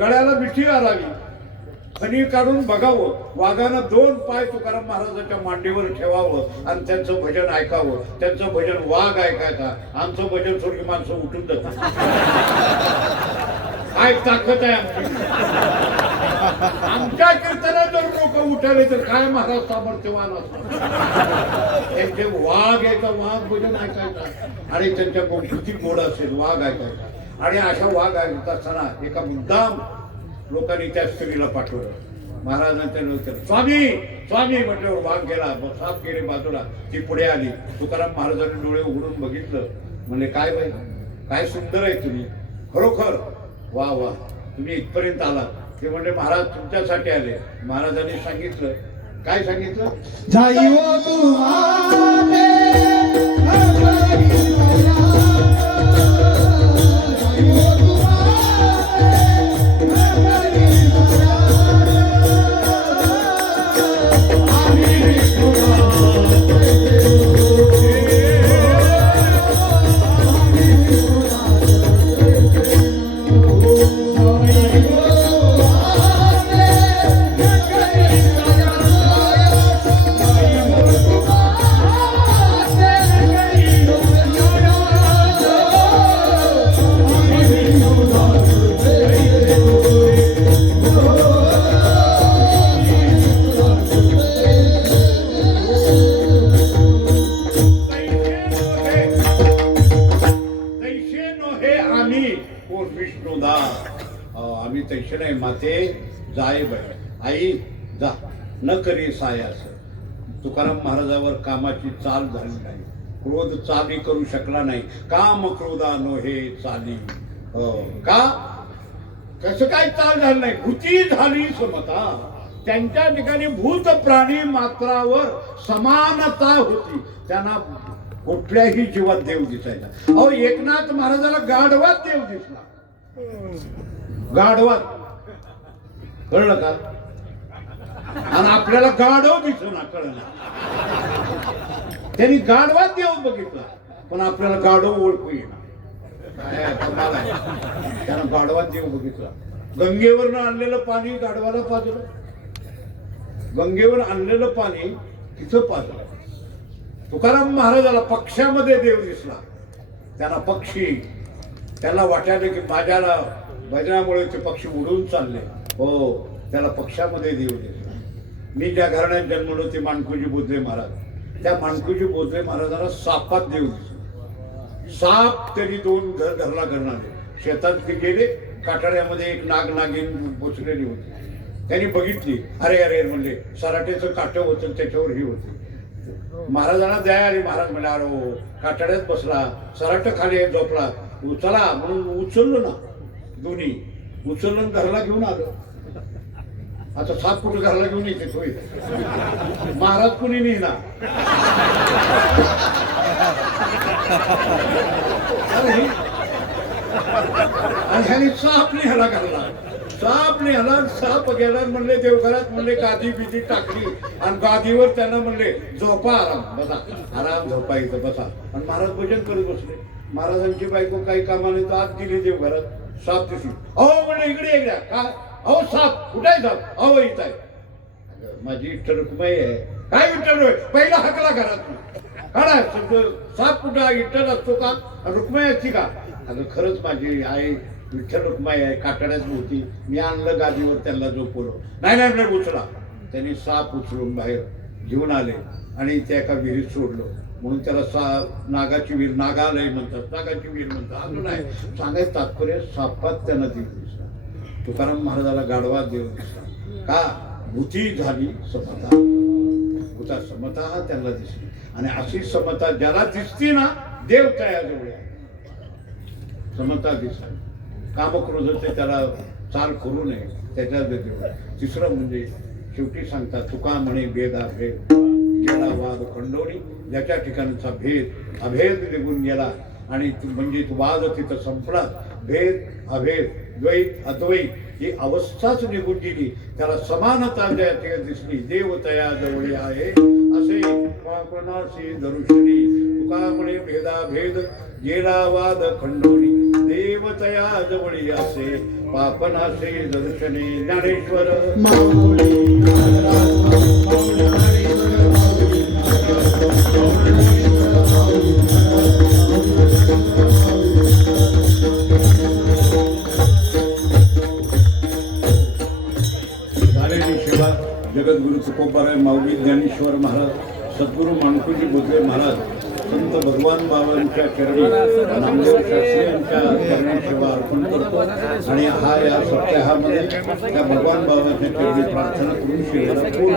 गळ्याला मिठी घालावी खणी काढून बघावं वाघानं 2 पाय तुकाराम महाराजाच्या मांडीवर ठेवावं आणि त्यांचं भजन ऐकावं त्यांचं भजन वाघ ऐकायचा आमचं भजन सोडून माणसं उठून जातात काय ताकद आहे आमच्या कीर्तनात जर लोक उठाले तर काय महाराज सामर्थ्यवान असतात त्यांचे वाघ यायचा वाघ भजन ऐकायचा आणि त्यांच्या किती गोड असेल वाघ ऐकायचा आणि अशा वाघ ऐकत असताना एका मुद्दाम लोकांनी त्या स्त्रीला पाठवलं महाराजांच्या स्वामी स्वामी म्हटल्यावर वाघ गेला साप गेले बाजूला ती पुढे आली तुकाराम महाराजांनी डोळे उघडून बघितलं म्हणजे काय बाई काय सुंदर आहे तुम्ही खरोखर वा वा तुम्ही इथपर्यंत आला ते म्हणजे महाराज तुमच्यासाठी आले महाराजांनी सांगितलं काय सांगितलं आम्ही तैसे नाही माते जाय बाई आई जा न करी सायास तुकाराम महाराजावर कामाची चाल झाली नाही क्रोध चाली करू शकला नाही काम क्रोधा नो हे चाली का कसं काय चाल झालं नाही भूती झाली समता त्यांच्या ठिकाणी भूत प्राणी मात्रावर समानता होती त्यांना कुठल्याही जीवात देव दिसायचा अहो एकनाथ महाराजाला गाढवात देव दिसला गाढवात, कळलं का? आणि आपल्याला गाढव दिसना, कळलं? त्यांनी गाढवात देव बघितला, पण आपल्याला गाढव ओळखू येणार. त्यानं गाढवात देव बघितला. गंगेवरनं आणलेलं पाणी गाढवाला पाजलं, गंगेवर आणलेलं पाणी तिथं पाजलं. तुकाराम महाराजाला पक्षामध्ये देव दिसला. त्यांना पक्षी, त्याला वाटायला की माझ्याला भजनामुळे ते पक्षी उडून चालले. हो, त्याला पक्षामध्ये देव दिसला. मी ज्या घराण्यात जन्मलो ते माणकुजी बोधले महाराज, त्या माणकुजी बोधले महाराजाला सापात देव दिसला. साप तरी 2 घर घरला करणारे. शेतात ते गेले, काटाड्यामध्ये एक नाग नागिन बसलेली होती. त्यांनी बघितली, अरे अरे म्हणले, सराट्याचं काटं होतं, त्याच्यावर ही होती. महाराजांना द्या आली. महाराज म्हणले, अरे हो, काटाड्यात बसला, सराट खाली झोपला, उचला म्हणून उचललो ना, दोन्ही उचलून घरला घेऊन आलो. आता साप कुठं घरला घेऊन येते होय? महाराज कुणी नेला? आणि ह्याने साप नेहाला घालला, साप नेहाला, साप गेला. म्हणले देवघरात, म्हणले गादी बिदी टाकली आणि गादीवर त्यांना म्हणले झोपा, आराम बसा, आराम झोपा इथं बसा. आणि महाराज भजन करत बसले. महाराजांची बायको काही कामाने तर आत गेली देवघरात, साप दिसली. अहो म्हणले इकडे एकड्या का? अहो साप कुठाय? साप अहो येत आहे. माझी विठ्ठल रुक्माई आहे. काय विठ्ठल होय? पहिला हकला घरात काढा साप कुठं विठ्ठल असतो का? रुक्माई असती का? अगं खरंच माझी आई विठ्ठल रुक्माई आहे, काटाड्यात होती. मी आणलं गादीवर, त्यांना झोपवलं. नाही नाही उचला. त्यांनी साप उचलून बाहेर घेऊन आले आणि त्या एका विहिरीत सोडलं. म्हणून त्याला नागाची विहीर, नागालय म्हणतात, नागाची विहीर म्हणतात. अजून नाही सांगायचं तात्पर्य, सापात त्यांना देव दिसला. तुकाराम महाराजाला गाढवात देव दिसला. का? भूती झाली समता, भूता समता त्यांना दिसली. आणि अशी समता ज्याला दिसती ना, देव त्याजवळ आहे. समता दिसली. कामक्रोधाचे त्याला चाल करू नये, त्याच्या देव. तिसरं म्हणजे शेवटी सांगतात, तुका म्हणे भेदा भेद गेला वाद खंडोनी. ज्याच्या ठिकाणचा भेद अभेद निघून गेला आणि म्हणजे वाद तिथं संपला. भेद अभेद, द्वैत अद्वैत ही अवस्थाच निघून गेली. त्याला समानता ज्या ठिकाणी दिसली. देव तया जवळी आहे असे कोणाशी दर्शनी. तुका म्हणे भेदा भेद गेला वाद खंडोनी. देव तया जवळी असे पापनासे दर्शने. ज्ञानेश्वर जगद्गुरु तुकोबाराय माऊली ज्ञानेश्वर महाराज, सद्गुरू माणकुजी बोधले महाराज, संत भगवान बाबांच्या चरणी, नामदेव शास्त्री यांच्या चरणी सेवा अर्पण करतो. आणि हा या सप्ताहामध्ये त्या भगवान बाबांच्या चरणी प्रार्थना करून सेवेला पूर्ण